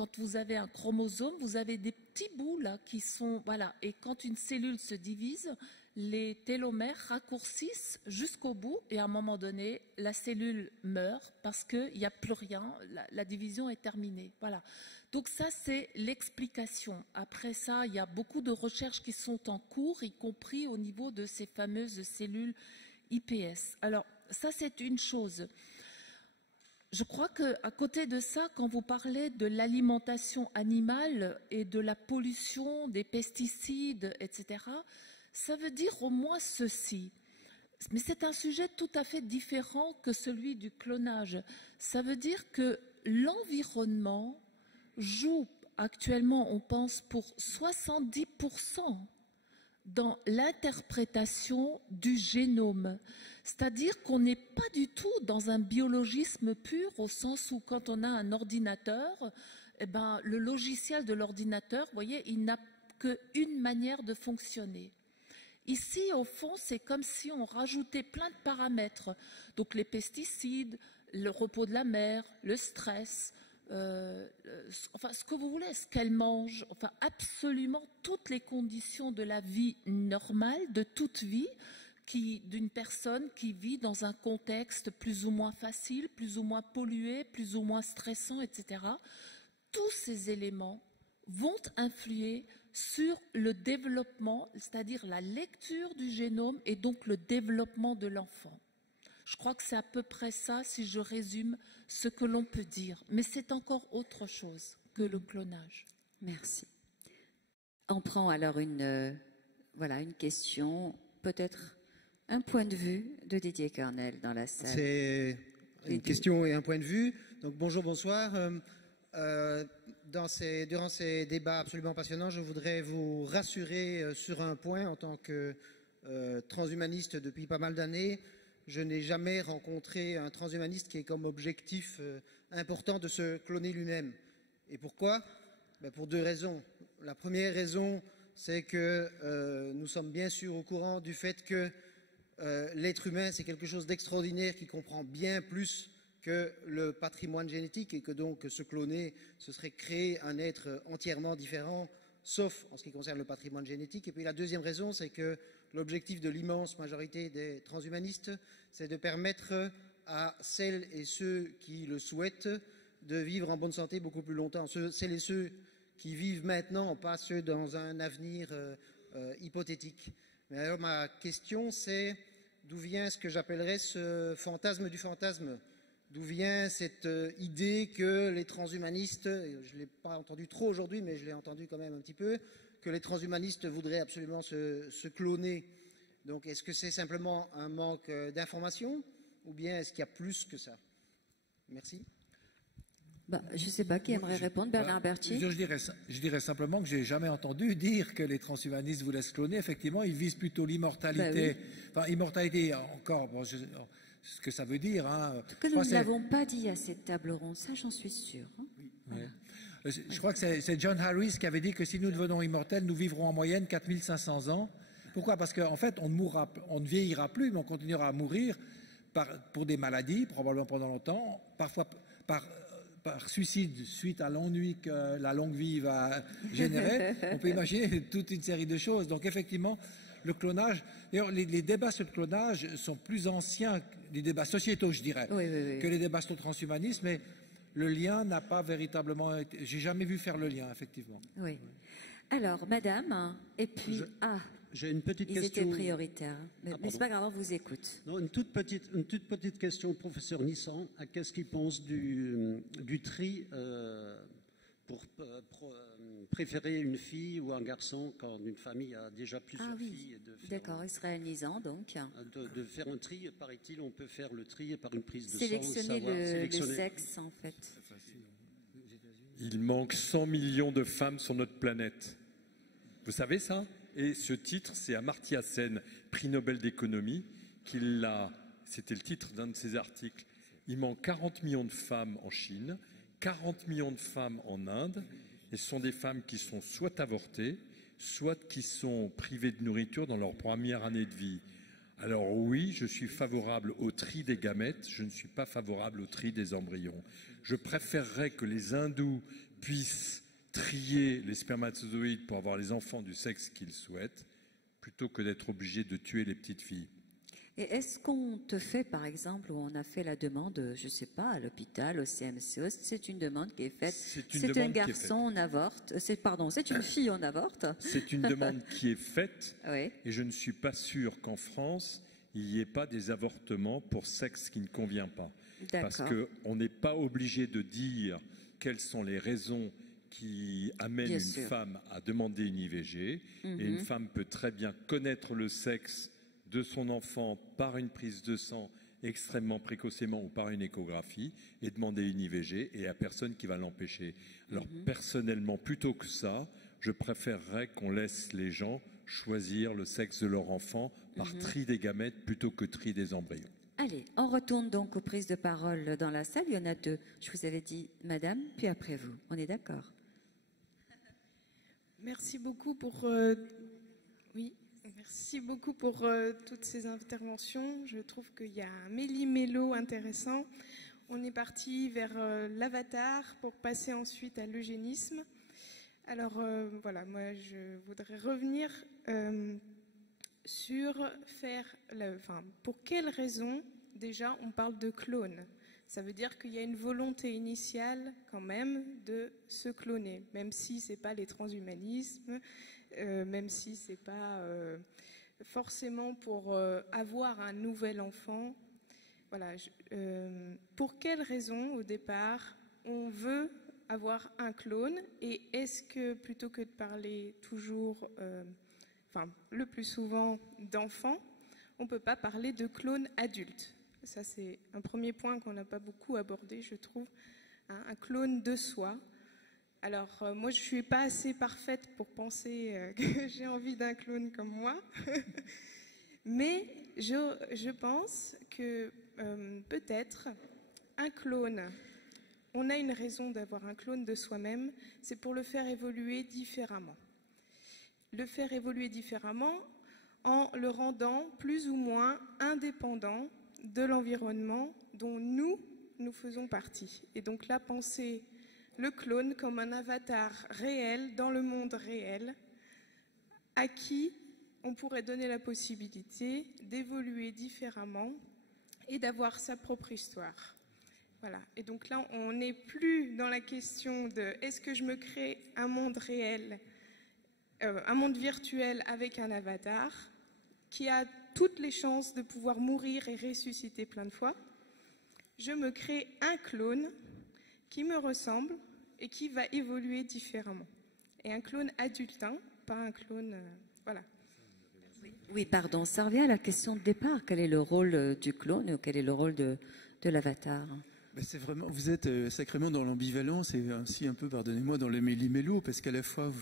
quand vous avez un chromosome, vous avez des petits bouts là qui sont, voilà, et quand une cellule se divise, les télomères raccourcissent jusqu'au bout et à un moment donné, la cellule meurt parce qu'il n'y a plus rien, la division est terminée. Voilà. Donc ça, c'est l'explication. Après ça, il y a beaucoup de recherches qui sont en cours, y compris au niveau de ces fameuses cellules iPS. Alors, ça, c'est une chose. Je crois qu'à côté de ça, quand vous parlez de l'alimentation animale et de la pollution, des pesticides, etc., ça veut dire au moins ceci. Mais c'est un sujet tout à fait différent que celui du clonage. Ça veut dire que l'environnement joue actuellement, on pense, pour 70% dans l'interprétation du génome. C'est-à-dire qu'on n'est pas du tout dans un biologisme pur, au sens où quand on a un ordinateur, eh ben, le logiciel de l'ordinateur, vous voyez, il n'a qu'une manière de fonctionner. Ici, au fond, c'est comme si on rajoutait plein de paramètres. Donc les pesticides, le repos de la mère, le stress, enfin ce que vous voulez, ce qu'elle mange, enfin absolument toutes les conditions de la vie normale, de toute vie, d'une personne qui vit dans un contexte plus ou moins facile, plus ou moins pollué, plus ou moins stressant, etc. Tous ces éléments vont influer sur le développement, c'est-à-dire la lecture du génome et donc le développement de l'enfant. Je crois que c'est à peu près ça, si je résume ce que l'on peut dire. Mais c'est encore autre chose que le clonage. Merci. On prend alors une question, peut-être un point de vue de Didier Cornel dans la salle. C'est une question et un point de vue. Donc bonjour, bonsoir. Durant ces débats absolument passionnants, je voudrais vous rassurer sur un point. En tant que transhumaniste depuis pas mal d'années, je n'ai jamais rencontré un transhumaniste qui ait comme objectif important de se cloner lui-même. Et pourquoi? Pour deux raisons. La première raison, c'est que nous sommes bien sûr au courant du fait que l'être humain, c'est quelque chose d'extraordinaire qui comprend bien plus que le patrimoine génétique et que donc se cloner, ce serait créer un être entièrement différent, sauf en ce qui concerne le patrimoine génétique. Et puis la deuxième raison, c'est que l'objectif de l'immense majorité des transhumanistes, c'est de permettre à celles et ceux qui le souhaitent de vivre en bonne santé beaucoup plus longtemps. Celles et ceux qui vivent maintenant, pas ceux dans un avenir hypothétique. Mais alors ma question, c'est d'où vient ce que j'appellerais ce fantasme du fantasme? D'où vient cette idée que les transhumanistes, je ne l'ai pas entendu trop aujourd'hui, mais je l'ai entendu quand même un petit peu, que les transhumanistes voudraient absolument se cloner. Donc est-ce que c'est simplement un manque d'information ou bien est-ce qu'il y a plus que ça? Merci. Je ne sais pas qui aimerait répondre. Bernard Berthier. Je dirais simplement que je n'ai jamais entendu dire que les transhumanistes voulaient se cloner. Effectivement, ils visent plutôt l'immortalité. Oui. Enfin, immortalité encore, bon, ce que ça veut dire. Hein. Que nous ne l'avons pas dit à cette table ronde, ça j'en suis sûr. Hein. Oui. Voilà. Je crois que c'est John Harris qui avait dit que si nous devenons immortels, nous vivrons en moyenne 4500 ans. Pourquoi? Parce qu'en fait, on ne vieillira plus, mais on continuera à mourir pour des maladies, probablement pendant longtemps, parfois par suicide suite à l'ennui que la longue vie va générer. On peut imaginer toute une série de choses. Donc effectivement, le clonage, d'ailleurs les débats sur le clonage sont plus anciens, les débats sociétaux je dirais, que les débats sur le transhumanisme, mais le lien n'a pas véritablement été... J'ai jamais vu faire le lien, effectivement. Oui. Alors, madame, et puis... J'ai une petite question. Ils étaient prioritaires. Mais c'est pas grave, on vous écoute. Non, une toute petite question au professeur Nissan. Qu'est-ce qu'il pense du tri pour préférer une fille ou un garçon quand une famille a déjà plusieurs filles? D'accord, Israël Nissan, donc. De faire un tri, paraît-il, on peut faire le tri par une prise de sélectionner sang. Le sexe, en fait. Il manque 100 millions de femmes sur notre planète. Vous savez ça? Et ce titre, c'est Amartya Sen, prix Nobel d'économie, c'était le titre d'un de ses articles. Il manque 40 millions de femmes en Chine, 40 millions de femmes en Inde, et ce sont des femmes qui sont soit avortées, soit qui sont privées de nourriture dans leur première année de vie. Alors oui, je suis favorable au tri des gamètes, je ne suis pas favorable au tri des embryons. Je préférerais que les hindous puissent trier les spermatozoïdes pour avoir les enfants du sexe qu'ils souhaitent, plutôt que d'être obligés de tuer les petites filles. Et est-ce qu'on te fait, par exemple, ou on a fait la demande, je ne sais pas, à l'hôpital, au CMCO, c'est une demande qui est faite, c'est un garçon, on avorte, c'est une fille, on avorte. C'est une demande qui est faite, oui. Et je ne suis pas sûr qu'en France, il n'y ait pas des avortements pour sexe qui ne convient pas. Parce qu'on n'est pas obligé de dire quelles sont les raisons qui amènent une femme à demander une IVG. Et une femme peut très bien connaître le sexe de son enfant par une prise de sang extrêmement précocement ou par une échographie et demander une IVG et il n'y a personne qui va l'empêcher. Alors personnellement, plutôt que ça, je préférerais qu'on laisse les gens choisir le sexe de leur enfant par tri des gamètes plutôt que tri des embryons. Allez, on retourne donc aux prises de parole dans la salle. Il y en a deux. Je vous avais dit madame, puis après vous. On est d'accord? Merci beaucoup pour... Merci beaucoup pour toutes ces interventions. Je trouve qu'il y a un méli-mélo intéressant. On est parti vers l'avatar pour passer ensuite à l'eugénisme. Alors voilà, moi je voudrais revenir sur pour quelles raisons déjà on parle de clone. Ça veut dire qu'il y a une volonté initiale quand même de se cloner, même si ce n'est pas les transhumanismes, même si ce n'est pas forcément pour avoir un nouvel enfant. Voilà. Pour quelles raisons, au départ, on veut avoir un clone? Et est-ce que, plutôt que de parler toujours, le plus souvent d'enfants, on ne peut pas parler de clone adulte? Ça, c'est un premier point qu'on n'a pas beaucoup abordé, je trouve. Un clone de soi. Alors, moi, je ne suis pas assez parfaite pour penser que j'ai envie d'un clone comme moi. Mais je pense que peut-être un clone, on a une raison d'avoir un clone de soi-même, c'est pour le faire évoluer différemment. Le faire évoluer différemment en le rendant plus ou moins indépendant de l'environnement dont nous faisons partie. Et donc là, penser le clone comme un avatar réel dans le monde réel à qui on pourrait donner la possibilité d'évoluer différemment et d'avoir sa propre histoire. Voilà. Et donc là, on n'est plus dans la question de est-ce que je me crée un monde réel, un monde virtuel avec un avatar qui a toutes les chances de pouvoir mourir et ressusciter plein de fois. Je me crée un clone qui me ressemble et qui va évoluer différemment. Et un clone adultin, pas un clone... voilà. Oui, pardon, ça revient à la question de départ. Quel est le rôle du clone ou quel est le rôle de l'avatar? C'est vraiment, vous êtes sacrément dans l'ambivalence et ainsi un peu, pardonnez-moi, dans le méli-mélo, parce qu'à la fois,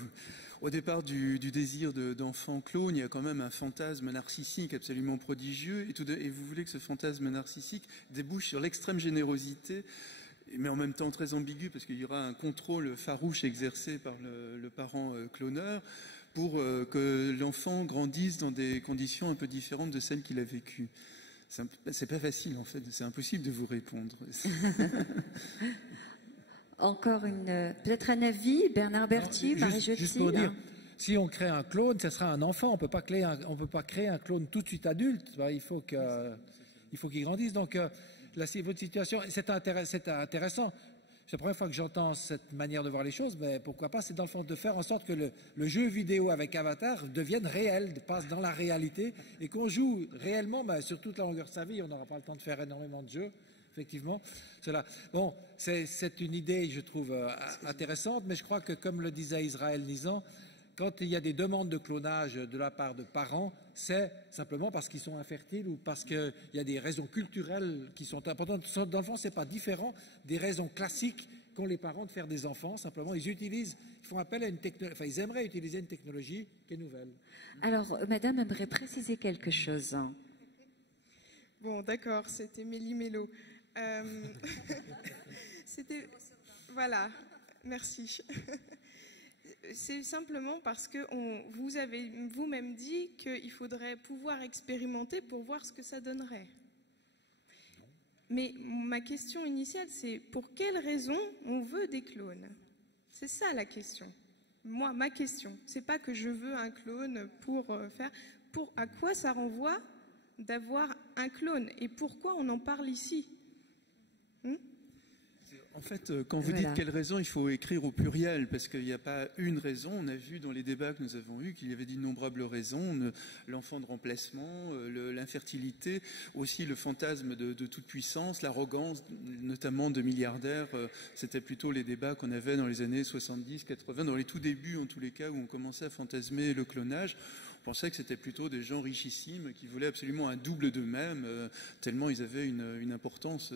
au départ du désir d'enfant clone, il y a quand même un fantasme narcissique absolument prodigieux, et vous voulez que ce fantasme narcissique débouche sur l'extrême générosité, mais en même temps très ambigu, parce qu'il y aura un contrôle farouche exercé par le parent cloneur, pour que l'enfant grandisse dans des conditions un peu différentes de celles qu'il a vécues. C'est pas facile en fait, c'est impossible de vous répondre. Encore peut-être un avis, Bernard Berthier, Marie Jetti. Juste pour dire, si on crée un clone, ce sera un enfant. On peut pas créer un clone tout de suite adulte. Il faut qu'il grandisse. Donc votre situation, c'est intéressant. C'est la première fois que j'entends cette manière de voir les choses, mais pourquoi pas, c'est dans le fond de faire en sorte que le jeu vidéo avec Avatar devienne réel, passe dans la réalité, et qu'on joue réellement sur toute la longueur de sa vie. On n'aura pas le temps de faire énormément de jeux, effectivement. Bon, c'est une idée, je trouve, intéressante, mais je crois que, comme le disait Israël Nizan, quand il y a des demandes de clonage de la part de parents, c'est simplement parce qu'ils sont infertiles ou parce qu'il y a des raisons culturelles qui sont importantes. Dans le fond, ce n'est pas différent des raisons classiques qu'ont les parents de faire des enfants. Simplement, ils font appel à une technologie, enfin, ils aimeraient utiliser une technologie qui est nouvelle. Alors, madame aimerait préciser quelque chose. Bon, d'accord, c'était méli-mélo. C'était... Voilà, merci. c'est simplement parce que vous avez vous-même dit qu'il faudrait pouvoir expérimenter pour voir ce que ça donnerait. Mais ma question initiale, c'est pour quelles raisons on veut des clones? C'est ça la question. Moi, ma question, c'est pas que je veux un clone pour faire... à quoi ça renvoie d'avoir un clone? Et pourquoi on en parle ici? En fait, quand vous dites quelle raison, il faut écrire au pluriel, parce qu'il n'y a pas une raison. On a vu dans les débats que nous avons eus qu'il y avait d'innombrables raisons. L'enfant de remplacement, l'infertilité, aussi le fantasme de toute puissance, l'arrogance, notamment de milliardaires. C'était plutôt les débats qu'on avait dans les années 70, 80, dans les tout débuts en tous les cas, où on commençait à fantasmer le clonage. On pensait que c'était plutôt des gens richissimes qui voulaient absolument un double d'eux-mêmes, tellement ils avaient une importance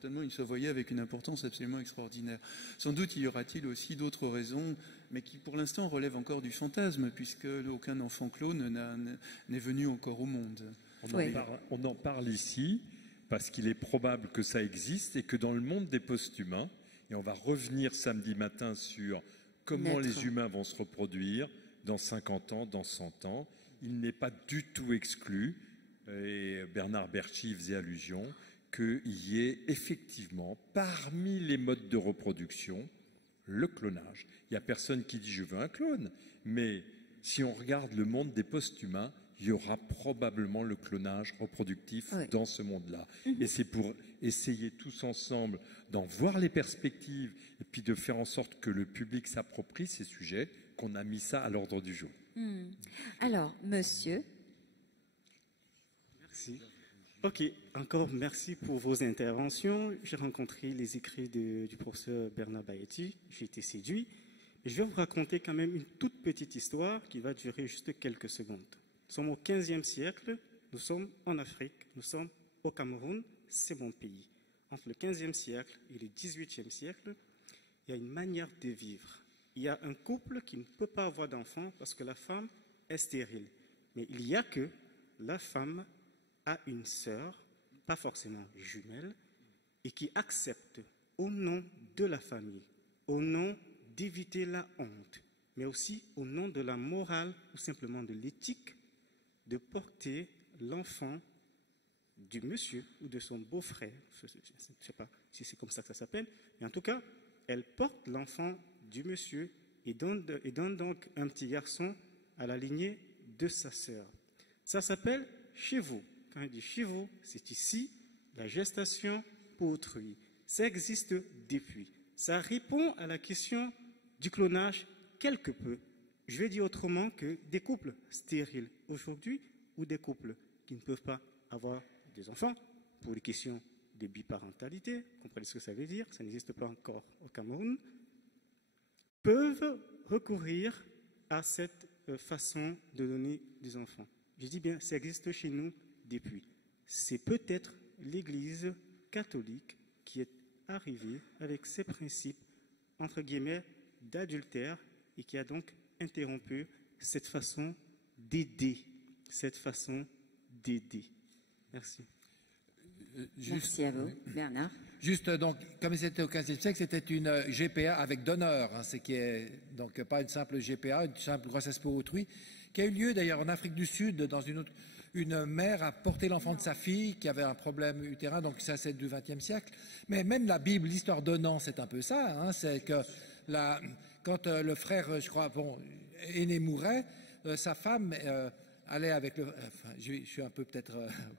tellement ils se voyaient avec une importance absolument extraordinaire. Sans doute y aura-t-il aussi d'autres raisons, mais qui pour l'instant relèvent encore du fantasme, puisque aucun enfant clone n'est venu encore au monde. On en parle ici parce qu'il est probable que ça existe et que dans le monde des post-humains, et on va revenir samedi matin sur comment les humains vont se reproduire, dans 50 ans, dans 100 ans, il n'est pas du tout exclu, et Bernard Berchi faisait allusion, qu'il y ait effectivement, parmi les modes de reproduction, le clonage. Il n'y a personne qui dit « je veux un clone », mais si on regarde le monde des post-humains, il y aura probablement le clonage reproductif dans ce monde-là. Et c'est pour essayer tous ensemble d'en voir les perspectives et puis de faire en sorte que le public s'approprie ces sujets qu'on a mis ça à l'ordre du jour. Alors, monsieur. Merci. Ok, encore merci pour vos interventions. J'ai rencontré les écrits du professeur Bernard Bayetti, j'ai été séduit. Et je vais vous raconter quand même une toute petite histoire qui va durer juste quelques secondes. Nous sommes au XVe siècle, nous sommes en Afrique, nous sommes au Cameroun, c'est mon pays. Entre le XVe siècle et le XVIIIe siècle, il y a une manière de vivre. Il y a un couple qui ne peut pas avoir d'enfant parce que la femme est stérile. Mais il y a que la femme a une sœur, pas forcément jumelle, et qui accepte au nom de la famille, au nom d'éviter la honte, mais aussi au nom de la morale ou simplement de l'éthique, de porter l'enfant du monsieur ou de son beau-frère, je ne sais pas si c'est comme ça que ça s'appelle, mais en tout cas, elle porte l'enfant du monsieur et donne donc un petit garçon à la lignée de sa sœur. Ça s'appelle chez vous. Quand on dit chez vous, c'est ici la gestation pour autrui. Ça existe depuis. Ça répond à la question du clonage quelque peu. Je vais dire autrement que des couples stériles aujourd'hui ou des couples qui ne peuvent pas avoir des enfants pour les questions de biparentalité, vous comprenez ce que ça veut dire, ça n'existe pas encore au Cameroun, peuvent recourir à cette façon de donner des enfants. Je dis bien, ça existe chez nous depuis. C'est peut-être l'Église catholique qui est arrivée avec ses principes, entre guillemets, d'adultère et qui a donc interrompu cette façon d'aider. Merci. Merci à vous, Bernard. Juste, donc, comme c'était au XVe siècle, c'était une GPA avec donneur, ce qui est donc pas une simple GPA, une simple grossesse pour autrui, qui a eu lieu d'ailleurs en Afrique du Sud, dans une mère a porté l'enfant de sa fille qui avait un problème utérin, donc ça c'est du XXe siècle. Mais même la Bible, l'histoire donnant, c'est un peu ça, c'est que quand le frère, je crois, aîné mourait, sa femme allait avec je suis un peu peut-être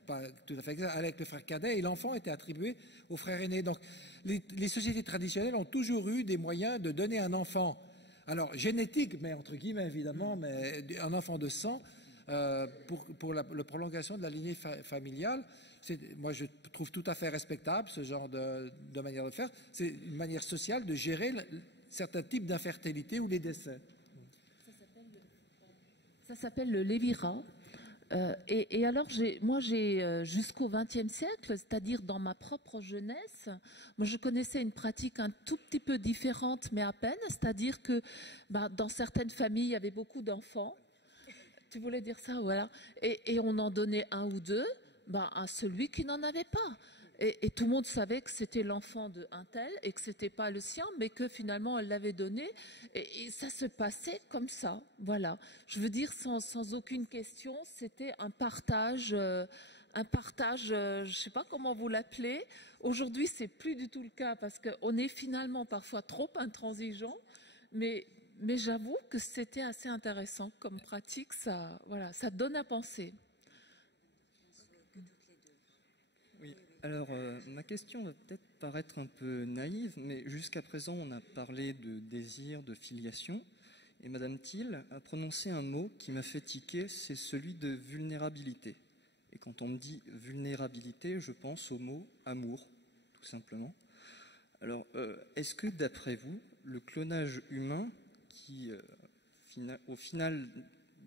pas tout à fait exact, allait avec le frère cadet et l'enfant était attribué au frère aîné. Donc les sociétés traditionnelles ont toujours eu des moyens de donner un enfant, alors génétique, mais entre guillemets évidemment, mais un enfant de sang pour la prolongation de la lignée familiale. Moi je trouve tout à fait respectable ce genre de manière de faire. C'est une manière sociale de gérer certains types d'infertilité ou les décès. Ça s'appelle le lévirat. Et alors, moi, j'ai jusqu'au XXe siècle, c'est-à-dire dans ma propre jeunesse, moi, je connaissais une pratique un tout petit peu différente, mais à peine. C'est-à-dire que dans certaines familles, il y avait beaucoup d'enfants. Tu voulais dire ça, voilà. Et on en donnait un ou deux à celui qui n'en avait pas. Et tout le monde savait que c'était l'enfant de un tel et que c'était pas le sien, mais que finalement elle l'avait donné. Et ça se passait comme ça. Voilà. Je veux dire, sans aucune question, c'était un partage, je sais pas comment vous l'appelez. Aujourd'hui, c'est plus du tout le cas parce qu'on est finalement parfois trop intransigeant. Mais j'avoue que c'était assez intéressant comme pratique. Ça, voilà, ça donne à penser. Oui. Alors, ma question va peut-être paraître un peu naïve, mais jusqu'à présent, on a parlé de désir, de filiation, et Madame Thiel a prononcé un mot qui m'a fait tiquer, c'est celui de vulnérabilité. Et quand on me dit vulnérabilité, je pense au mot amour, tout simplement. Alors, est-ce que, d'après vous, le clonage humain, qui, au final,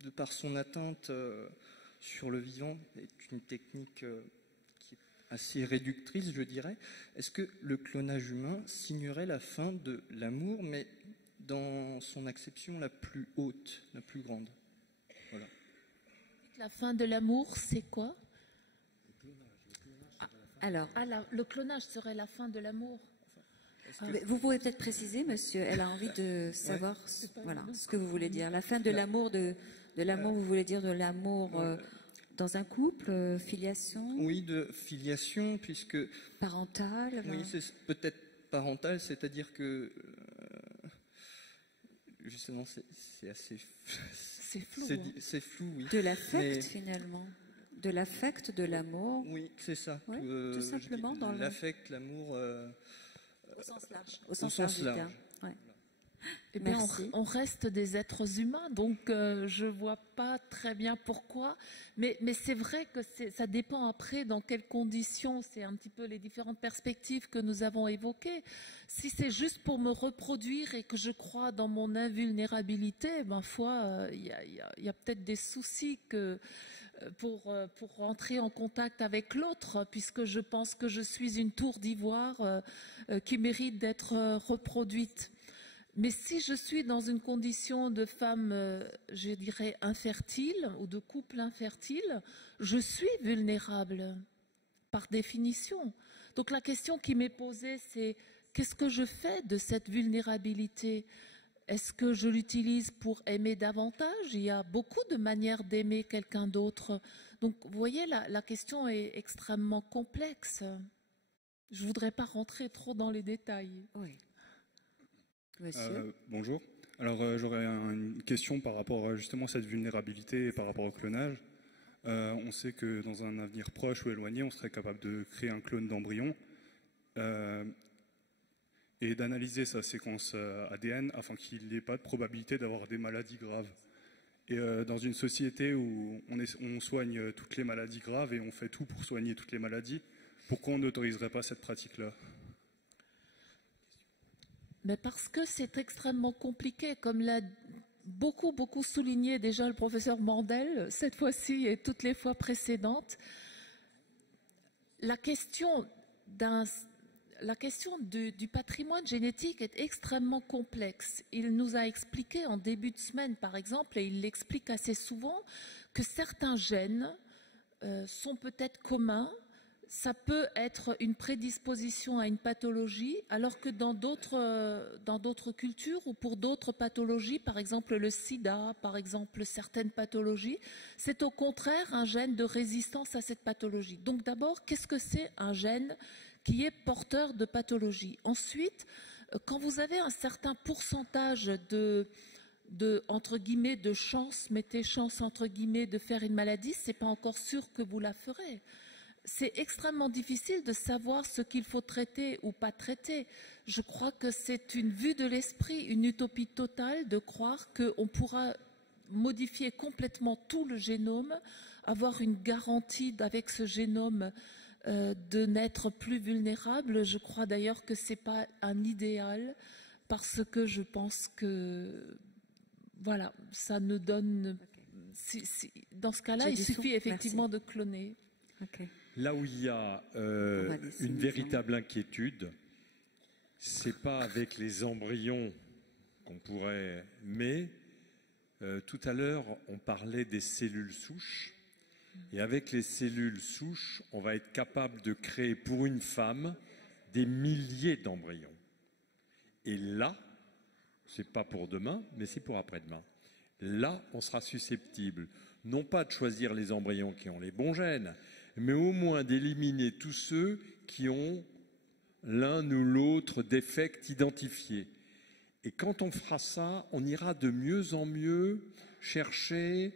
de par son atteinte sur le vivant, est une technique assez réductrice, je dirais. Est-ce que le clonage humain signerait la fin de l'amour, mais dans son acception la plus haute, la plus grande? Voilà. La fin de l'amour, c'est quoi? Alors, le clonage serait la fin de l'amour. Vous pouvez peut-être préciser, monsieur, elle a envie de savoir ce que vous voulez dire. La fin de l'amour, de l'amour, vous voulez dire de l'amour dans un couple, filiation? Oui, de filiation, puisque... Parentale? Oui, c'est peut-être parentale, c'est-à-dire que... justement, c'est assez... C'est flou. C'est flou, oui. De l'affect, finalement. De l'affect, de l'amour. Oui, c'est ça. Oui, tout simplement dans l'affect, l'amour... au sens large. Au sens large. Ouais. Eh bien, on reste des êtres humains, donc je ne vois pas très bien pourquoi. Mais c'est vrai que ça dépend après dans quelles conditions. C'est un petit peu les différentes perspectives que nous avons évoquées. Si c'est juste pour me reproduire et que je crois dans mon invulnérabilité, ma foi, il y a peut-être des soucis pour rentrer en contact avec l'autre, puisque je pense que je suis une tour d'ivoire qui mérite d'être reproduite. Mais si je suis dans une condition de femme, je dirais, infertile ou de couple infertile, je suis vulnérable, par définition. Donc la question qui m'est posée, c'est qu'est-ce que je fais de cette vulnérabilité ? Est-ce que je l'utilise pour aimer davantage? Il y a beaucoup de manières d'aimer quelqu'un d'autre. Donc vous voyez, la question est extrêmement complexe. Je ne voudrais pas rentrer trop dans les détails. Oui. Bonjour. Alors j'aurais une question par rapport justement à cette vulnérabilité et par rapport au clonage. On sait que dans un avenir proche ou éloigné, on serait capable de créer un clone d'embryon et d'analyser sa séquence ADN afin qu'il n'ait pas de probabilité d'avoir des maladies graves. Et dans une société où on soigne toutes les maladies graves et on fait tout pour soigner toutes les maladies, pourquoi on n'autoriserait pas cette pratique-là ? Mais parce que c'est extrêmement compliqué, comme l'a beaucoup souligné déjà le professeur Mandel, cette fois-ci et toutes les fois précédentes. La question du patrimoine génétique est extrêmement complexe. Il nous a expliqué en début de semaine, par exemple, et il l'explique assez souvent, que certains gènes sont peut-être communs. Ça peut être une prédisposition à une pathologie, alors que dans d'autres cultures ou pour d'autres pathologies, par exemple le sida, par exemple certaines pathologies, c'est au contraire un gène de résistance à cette pathologie. Donc d'abord, qu'est-ce que c'est un gène qui est porteur de pathologie? Ensuite, quand vous avez un certain pourcentage entre guillemets de chance, mettez chance entre guillemets de faire une maladie, c'est pas encore sûr que vous la ferez. C'est extrêmement difficile de savoir ce qu'il faut traiter ou pas traiter. Je crois que c'est une vue de l'esprit, une utopie totale de croire qu'on pourra modifier complètement tout le génome, avoir une garantie avec ce génome de n'être plus vulnérable. Je crois d'ailleurs que ce n'est pas un idéal parce que je pense que voilà, ça ne donne... Dans ce cas-là, il suffit effectivement de cloner. Okay. Là où il y a une véritable inquiétude, c'est pas avec les embryons qu'on pourrait... Mais tout à l'heure, on parlait des cellules souches. Et avec les cellules souches, on va être capable de créer pour une femme des milliers d'embryons. Et là, c'est pas pour demain, mais c'est pour après-demain. Là, on sera susceptible, non pas de choisir les embryons qui ont les bons gènes, mais au moins d'éliminer tous ceux qui ont l'un ou l'autre défect identifié. Et quand on fera ça, on ira de mieux en mieux chercher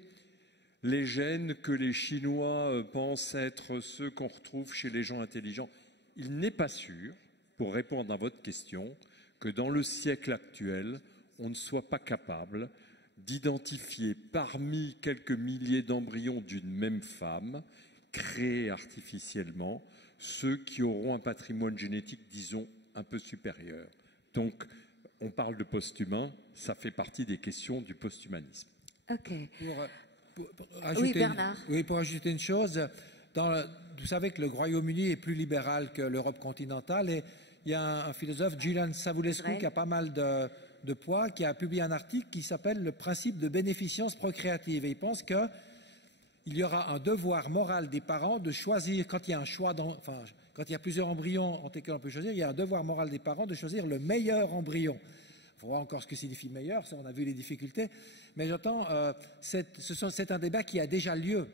les gènes que les Chinois pensent être ceux qu'on retrouve chez les gens intelligents. Il n'est pas sûr, pour répondre à votre question, que dans le siècle actuel, on ne soit pas capable d'identifier parmi quelques milliers d'embryons d'une même femme, créés artificiellement, ceux qui auront un patrimoine génétique, disons, un peu supérieur. Donc, on parle de post-humain, ça fait partie des questions du post-humanisme. Ok. Oui, Bernard. Oui, pour ajouter une chose, vous savez que le Royaume-Uni est plus libéral que l'Europe continentale et il y a un philosophe, Julian Savulescu, qui a pas mal de poids, qui a publié un article qui s'appelle « Le principe de bénéficence procréative ». Et il pense qu'il y aura un devoir moral des parents de choisir, quand il y a un choix, quand il y a plusieurs embryons entre lesquels on peut choisir, il y a un devoir moral des parents de choisir le meilleur embryon. Il faut voir encore ce que signifie meilleur, ça on a vu les difficultés. Mais j'entends, c'est un débat qui a déjà lieu.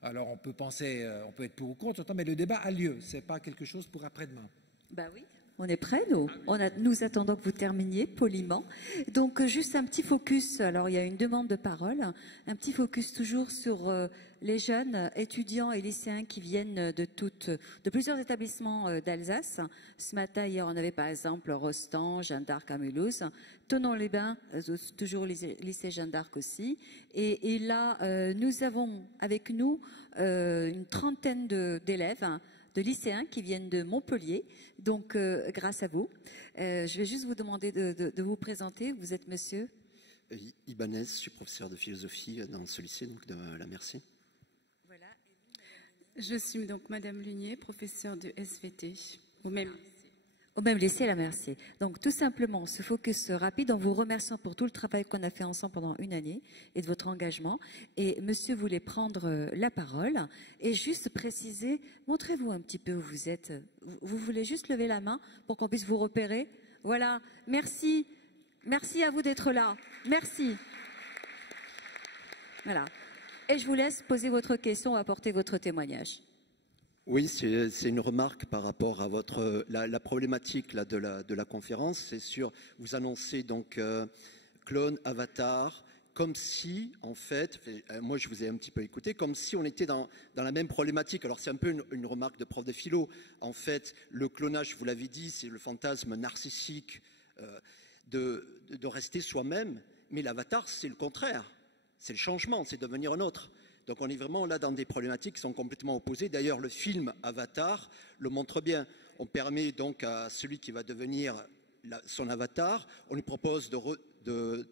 Alors on peut penser, on peut être pour ou contre, mais le débat a lieu, ce n'est pas quelque chose pour après-demain. Ben oui. On est prêts, nous. Nous attendons que vous terminiez poliment. Donc, juste un petit focus. Alors, il y a une demande de parole. Un petit focus toujours sur les jeunes étudiants et lycéens qui viennent de plusieurs établissements d'Alsace. Ce matin, hier, on avait par exemple Rostand, Jeanne d'Arc à Mulhouse. Thonon-les-Bains, toujours lycée Jeanne d'Arc aussi. Et là, nous avons avec nous une trentaine d'élèves, de lycéens qui viennent de Montpellier, donc grâce à vous. Je vais juste vous demander de vous présenter. Vous êtes monsieur Ibanez, je suis professeur de philosophie dans ce lycée, donc de la Mercier. Voilà. Je suis donc Madame Lunier, professeure de SVT, au même lycée La Mercier. Donc tout simplement, ce focus rapide, en vous remerciant pour tout le travail qu'on a fait ensemble pendant une année et de votre engagement. Et monsieur voulait prendre la parole et juste préciser, montrez-vous un petit peu où vous êtes. Vous voulez juste lever la main pour qu'on puisse vous repérer? Voilà, merci. Merci à vous d'être là. Merci. Voilà. Et je vous laisse poser votre question, apporter votre témoignage. Oui, c'est une remarque par rapport à la problématique là, de la conférence. C'est sur, vous annoncez donc clone, avatar, comme si, en fait, moi je vous ai un petit peu écouté, comme si on était dans la même problématique. Alors c'est un peu une remarque de prof de philo. En fait, le clonage, vous l'avez dit, c'est le fantasme narcissique de rester soi-même, mais l'avatar, c'est le contraire. C'est le changement, c'est devenir un autre. Donc on est vraiment là dans des problématiques qui sont complètement opposées. D'ailleurs, le film Avatar le montre bien. On permet donc à celui qui va devenir son avatar, on lui propose de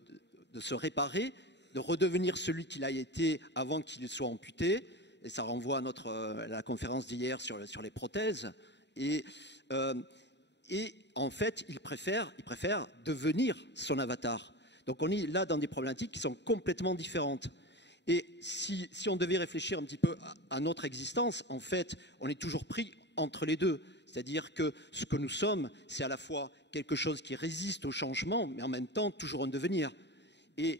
se réparer, de redevenir celui qu'il a été avant qu'il soit amputé. Et ça renvoie à la conférence d'hier sur les prothèses. Et en fait, il préfère devenir son avatar. Donc on est là dans des problématiques qui sont complètement différentes. Et si on devait réfléchir un petit peu à notre existence, en fait, on est toujours pris entre les deux. C'est-à-dire que ce que nous sommes, c'est à la fois quelque chose qui résiste au changement, mais en même temps toujours un devenir. Et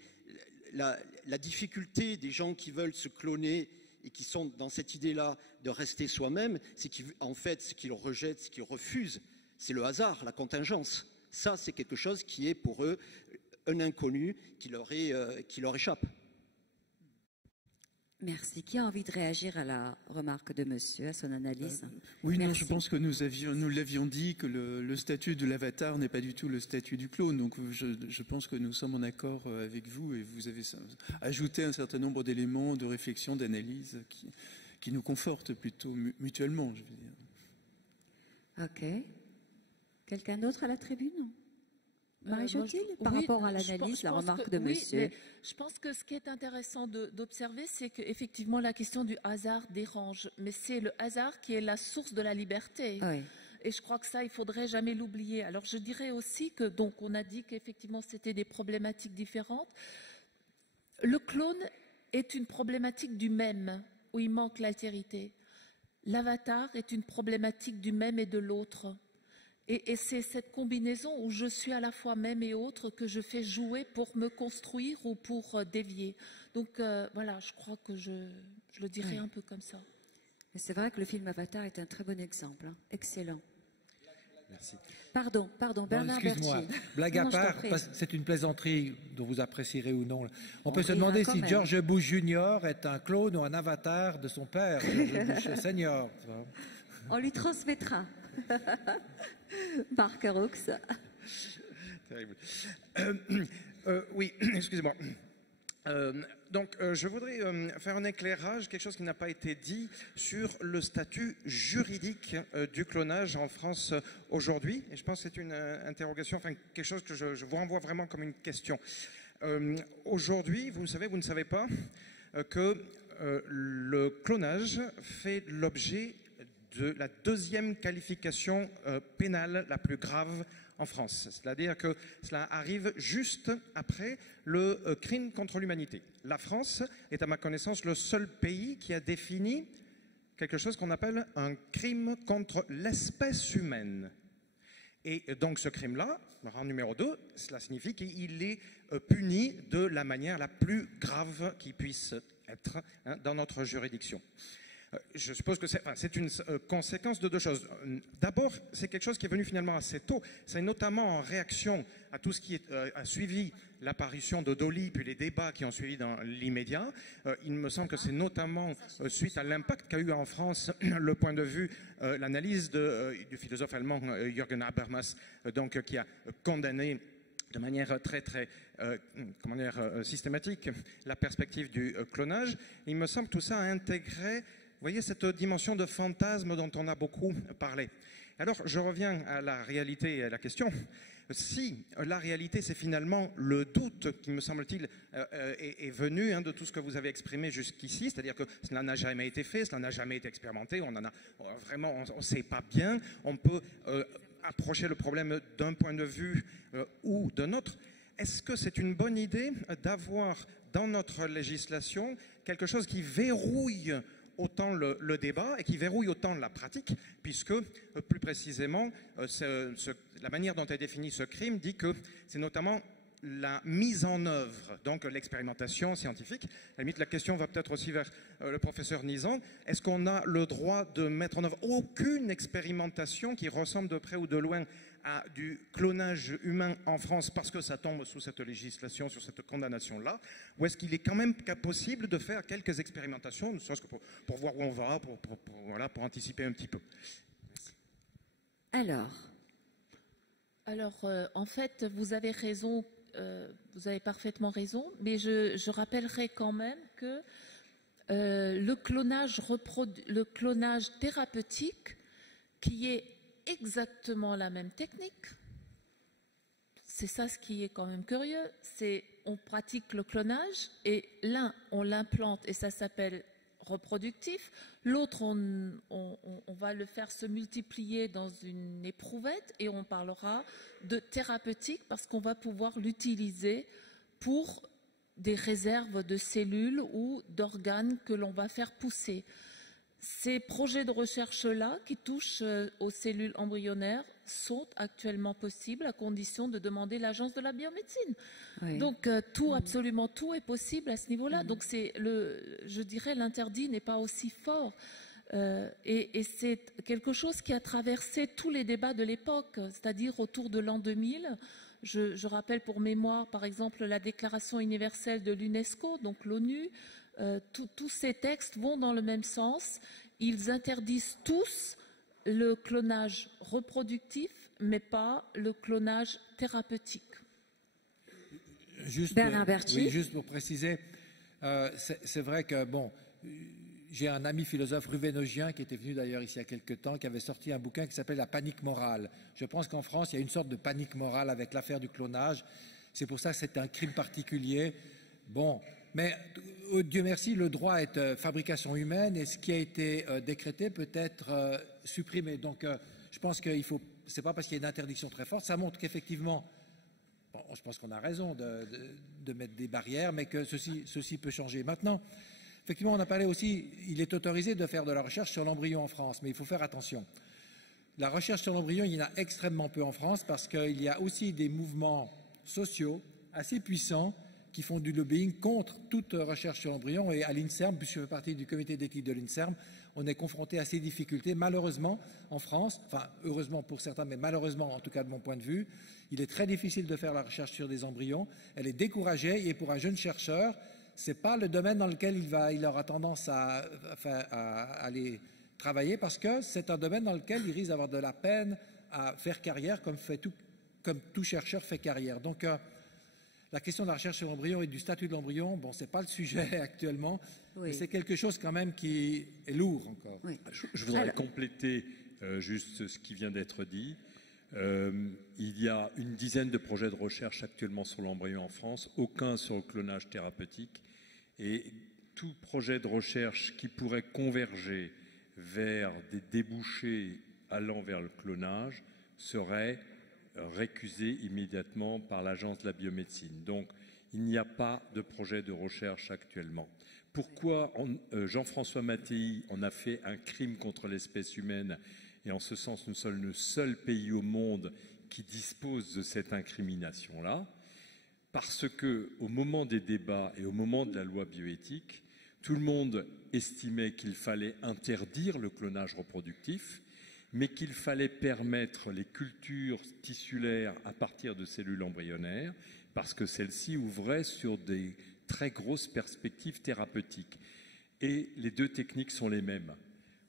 la difficulté des gens qui veulent se cloner et qui sont dans cette idée-là de rester soi-même, c'est qu'en fait, ce qu'ils rejettent, ce qu'ils refusent, c'est le hasard, la contingence. Ça, c'est quelque chose qui est pour eux un inconnu qui leur échappe. Merci. Qui a envie de réagir à la remarque de monsieur, à son analyse? Oui, non, je pense que nous l'avions dit que le statut de l'avatar n'est pas du tout le statut du clone. Donc je pense que nous sommes en accord avec vous et vous avez ajouté un certain nombre d'éléments de réflexion, d'analyse qui nous confortent plutôt mutuellement, je veux dire. Ok. Quelqu'un d'autre à la tribune? Marie-Jocelyne, par rapport à l'analyse, la remarque de monsieur. Oui, je pense que ce qui est intéressant d'observer, c'est qu'effectivement la question du hasard dérange, mais c'est le hasard qui est la source de la liberté. Oui. Et je crois que ça, il faudrait jamais l'oublier. Alors je dirais aussi que, donc, on a dit qu'effectivement c'était des problématiques différentes. Le clone est une problématique du même où il manque l'altérité. L'avatar est une problématique du même et de l'autre. Et c'est cette combinaison où je suis à la fois même et autre que je fais jouer pour me construire ou pour dévier. Donc voilà, je crois que je le dirais un peu comme ça. C'est vrai que le film Avatar est un très bon exemple. Hein. Excellent. Merci. Pardon, Bernard Berthier. Excuse-moi, blague à part, c'est une plaisanterie dont vous apprécierez ou non. On peut se demander si George Bush Jr. est un clone ou un avatar de son père, George Bush Senior. On lui transmettra. Marc Roux. Terrible. Oui, excusez-moi. Donc, je voudrais faire un éclairage, quelque chose qui n'a pas été dit, sur le statut juridique du clonage en France aujourd'hui. Et je pense que c'est une interrogation, enfin quelque chose que je vous renvoie vraiment comme une question. Aujourd'hui, vous ne savez pas que le clonage fait l'objet de la deuxième qualification pénale la plus grave en France. C'est-à-dire que cela arrive juste après le crime contre l'humanité. La France est, à ma connaissance, le seul pays qui a défini quelque chose qu'on appelle un crime contre l'espèce humaine. Et donc ce crime-là, en numéro 2, cela signifie qu'il est puni de la manière la plus grave qui puisse être dans notre juridiction. Je suppose que c'est une conséquence de deux choses. D'abord, c'est quelque chose qui est venu finalement assez tôt. C'est notamment en réaction à tout ce qui a suivi l'apparition de Dolly, puis les débats qui ont suivi dans l'immédiat. Il me semble que c'est notamment suite à l'impact qu'a eu en France le point de vue, l'analyse du philosophe allemand Jürgen Habermas, donc, qui a condamné de manière très systématique la perspective du clonage. Il me semble que tout ça a intégré, vous voyez, cette dimension de fantasme dont on a beaucoup parlé. Alors, je reviens à la réalité et à la question. Si la réalité, c'est finalement le doute qui, me semble-t-il, est venu de tout ce que vous avez exprimé jusqu'ici, c'est-à-dire que cela n'a jamais été fait, cela n'a jamais été expérimenté, on ne sait pas bien, on peut approcher le problème d'un point de vue ou d'un autre. Est-ce que c'est une bonne idée d'avoir dans notre législation quelque chose qui verrouille autant le débat et qui verrouille autant la pratique, puisque plus précisément la manière dont est défini ce crime dit que c'est notamment la mise en œuvre, donc l'expérimentation scientifique. À la limite, la question va peut-être aussi vers le professeur Nizan. Est-ce qu'on a le droit de mettre en œuvre aucune expérimentation qui ressemble de près ou de loin à du clonage humain en France parce que ça tombe sous cette législation, sur cette condamnation-là? Ou est-ce qu'il est quand même possible de faire quelques expérimentations, ne serait-ce que pour voir où on va, pour anticiper un petit peu? Alors, en fait, vous avez raison, vous avez parfaitement raison, mais je rappellerai quand même que le clonage thérapeutique, qui est exactement la même technique, c'est ça ce qui est quand même curieux, c'est on pratique le clonage et l'un on l'implante et ça s'appelle reproductif, l'autre on va le faire se multiplier dans une éprouvette et on parlera de thérapeutique parce qu'on va pouvoir l'utiliser pour des réserves de cellules ou d'organes que l'on va faire pousser. Ces projets de recherche-là, qui touchent aux cellules embryonnaires, sont actuellement possibles à condition de demander l'Agence de la biomédecine. Oui. Donc, absolument tout est possible à ce niveau-là. Donc, je dirais, l'interdit n'est pas aussi fort. Et c'est quelque chose qui a traversé tous les débats de l'époque, c'est-à-dire autour de l'an 2000. Je rappelle pour mémoire, par exemple, la Déclaration universelle de l'UNESCO, donc l'ONU. Tous ces textes vont dans le même sens. Ils interdisent tous le clonage reproductif, mais pas le clonage thérapeutique. Bernard Berthier. Oui, juste pour préciser, c'est vrai que, j'ai un ami philosophe ruvénogien qui était venu d'ailleurs ici il y a quelques temps, qui avait sorti un bouquin qui s'appelle La panique morale. Je pense qu'en France, il y a une sorte de panique morale avec l'affaire du clonage. C'est pour ça que c'est un crime particulier. Mais Dieu merci, le droit est fabrication humaine et ce qui a été décrété peut être supprimé. Donc je pense qu'il faut, c'est pas parce qu'il y a une interdiction très forte, ça montre qu'effectivement, je pense qu'on a raison de mettre des barrières, mais que ceci peut changer. Maintenant, Effectivement, on a parlé aussi, il est autorisé de faire de la recherche sur l'embryon en France, mais il faut faire attention. La recherche sur l'embryon, il y en a extrêmement peu en France parce qu'il y a aussi des mouvements sociaux assez puissants qui font du lobbying contre toute recherche sur l'embryon. Et à l'INSERM, puisque je fais partie du comité d'éthique de l'INSERM, on est confronté à ces difficultés. Malheureusement, en France, enfin heureusement pour certains, mais malheureusement, en tout cas de mon point de vue, il est très difficile de faire la recherche sur des embryons. Elle est découragée et pour un jeune chercheur, ce n'est pas le domaine dans lequel il aura tendance à aller travailler parce que c'est un domaine dans lequel il risque d'avoir de la peine à faire carrière comme tout chercheur fait carrière. Donc, la question de la recherche sur l'embryon et du statut de l'embryon, bon, ce n'est pas le sujet actuellement, mais c'est quelque chose quand même qui est lourd encore. Oui. Je voudrais compléter juste ce qui vient d'être dit. Il y a une dizaine de projets de recherche actuellement sur l'embryon en France, aucun sur le clonage thérapeutique. Et tout projet de recherche qui pourrait converger vers des débouchés allant vers le clonage serait récusé immédiatement par l'Agence de la biomédecine. Donc, il n'y a pas de projet de recherche actuellement. Pourquoi Jean-François Mattei en a fait un crime contre l'espèce humaine et en ce sens, nous sommes le seul pays au monde qui dispose de cette incrimination-là, parce qu'au moment des débats et au moment de la loi bioéthique, tout le monde estimait qu'il fallait interdire le clonage reproductif, mais qu'il fallait permettre les cultures tissulaires à partir de cellules embryonnaires, parce que celles-ci ouvraient sur des très grosses perspectives thérapeutiques. Et les deux techniques sont les mêmes.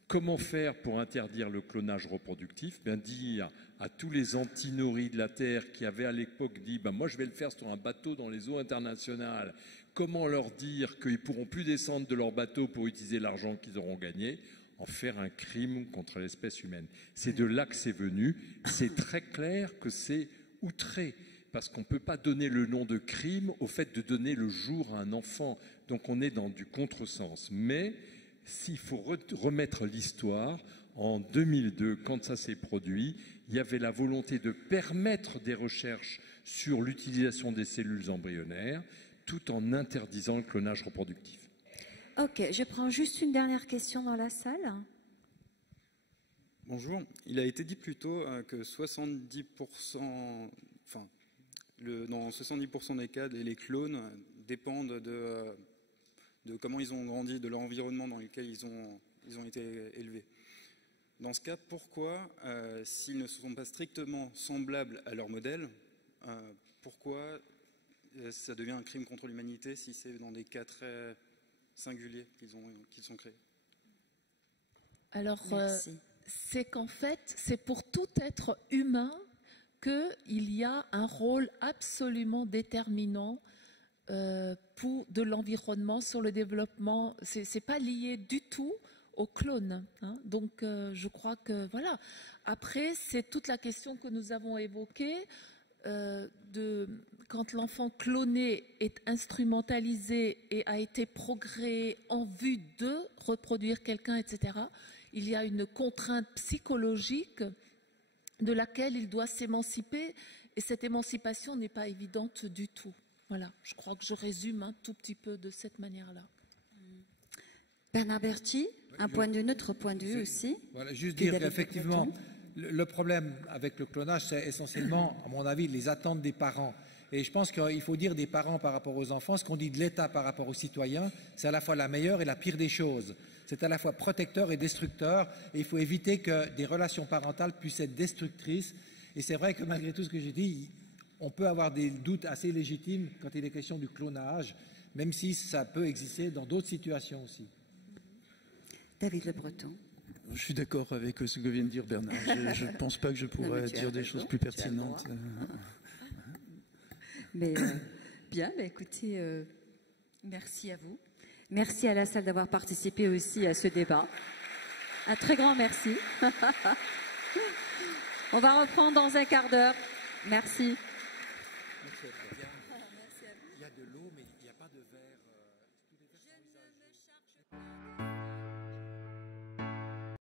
Comment faire pour interdire le clonage reproductif? Dire à tous les antinoris de la Terre qui avaient à l'époque dit moi je vais le faire sur un bateau dans les eaux internationales, comment leur dire qu'ils ne pourront plus descendre de leur bateau pour utiliser l'argent qu'ils auront gagné? En faire un crime contre l'espèce humaine. C'est de là que c'est venu. C'est très clair que c'est outré, parce qu'on ne peut pas donner le nom de crime au fait de donner le jour à un enfant. Donc on est dans du contresens. Mais s'il faut remettre l'histoire, en 2002, quand ça s'est produit, il y avait la volonté de permettre des recherches sur l'utilisation des cellules embryonnaires, tout en interdisant le clonage reproductif. Ok, je prends juste une dernière question dans la salle. Bonjour. Il a été dit plus tôt que 70%, dans 70% des cas, les clones dépendent de comment ils ont grandi, de l'environnement dans lequel ils ont été élevés. Dans ce cas, pourquoi, s'ils ne sont pas strictement semblables à leur modèle, pourquoi ça devient un crime contre l'humanité si c'est dans des cas très singuliers qu'ils sont créés? Alors, c'est qu'en fait, c'est pour tout être humain qu'il y a un rôle absolument déterminant de l'environnement sur le développement. C'est pas lié du tout au clone. Hein. Donc, je crois que voilà. Après, c'est toute la question que nous avons évoquée quand l'enfant cloné est instrumentalisé et a été procréé en vue de reproduire quelqu'un, etc., il y a une contrainte psychologique de laquelle il doit s'émanciper, et cette émancipation n'est pas évidente du tout. Voilà, je crois que je résume un tout petit peu de cette manière-là. Bernard Berti, notre point de vue aussi. Voilà, juste dire qu'effectivement, le problème avec le clonage, c'est essentiellement, à mon avis, les attentes des parents. Et je pense qu'il faut dire des parents par rapport aux enfants, ce qu'on dit de l'État par rapport aux citoyens, c'est à la fois la meilleure et la pire des choses. C'est à la fois protecteur et destructeur, et il faut éviter que des relations parentales puissent être destructrices. Et c'est vrai que malgré tout ce que j'ai dit, on peut avoir des doutes assez légitimes quand il est question du clonage, même si ça peut exister dans d'autres situations aussi. David Le Breton. Je suis d'accord avec ce que vient de dire Bernard. Je ne pense pas que je pourrais dire des choses plus pertinentes. Mais bien, écoutez, merci à vous. Merci à la salle d'avoir participé aussi à ce débat. Un très grand merci. On va reprendre dans un quart d'heure. Merci. Merci.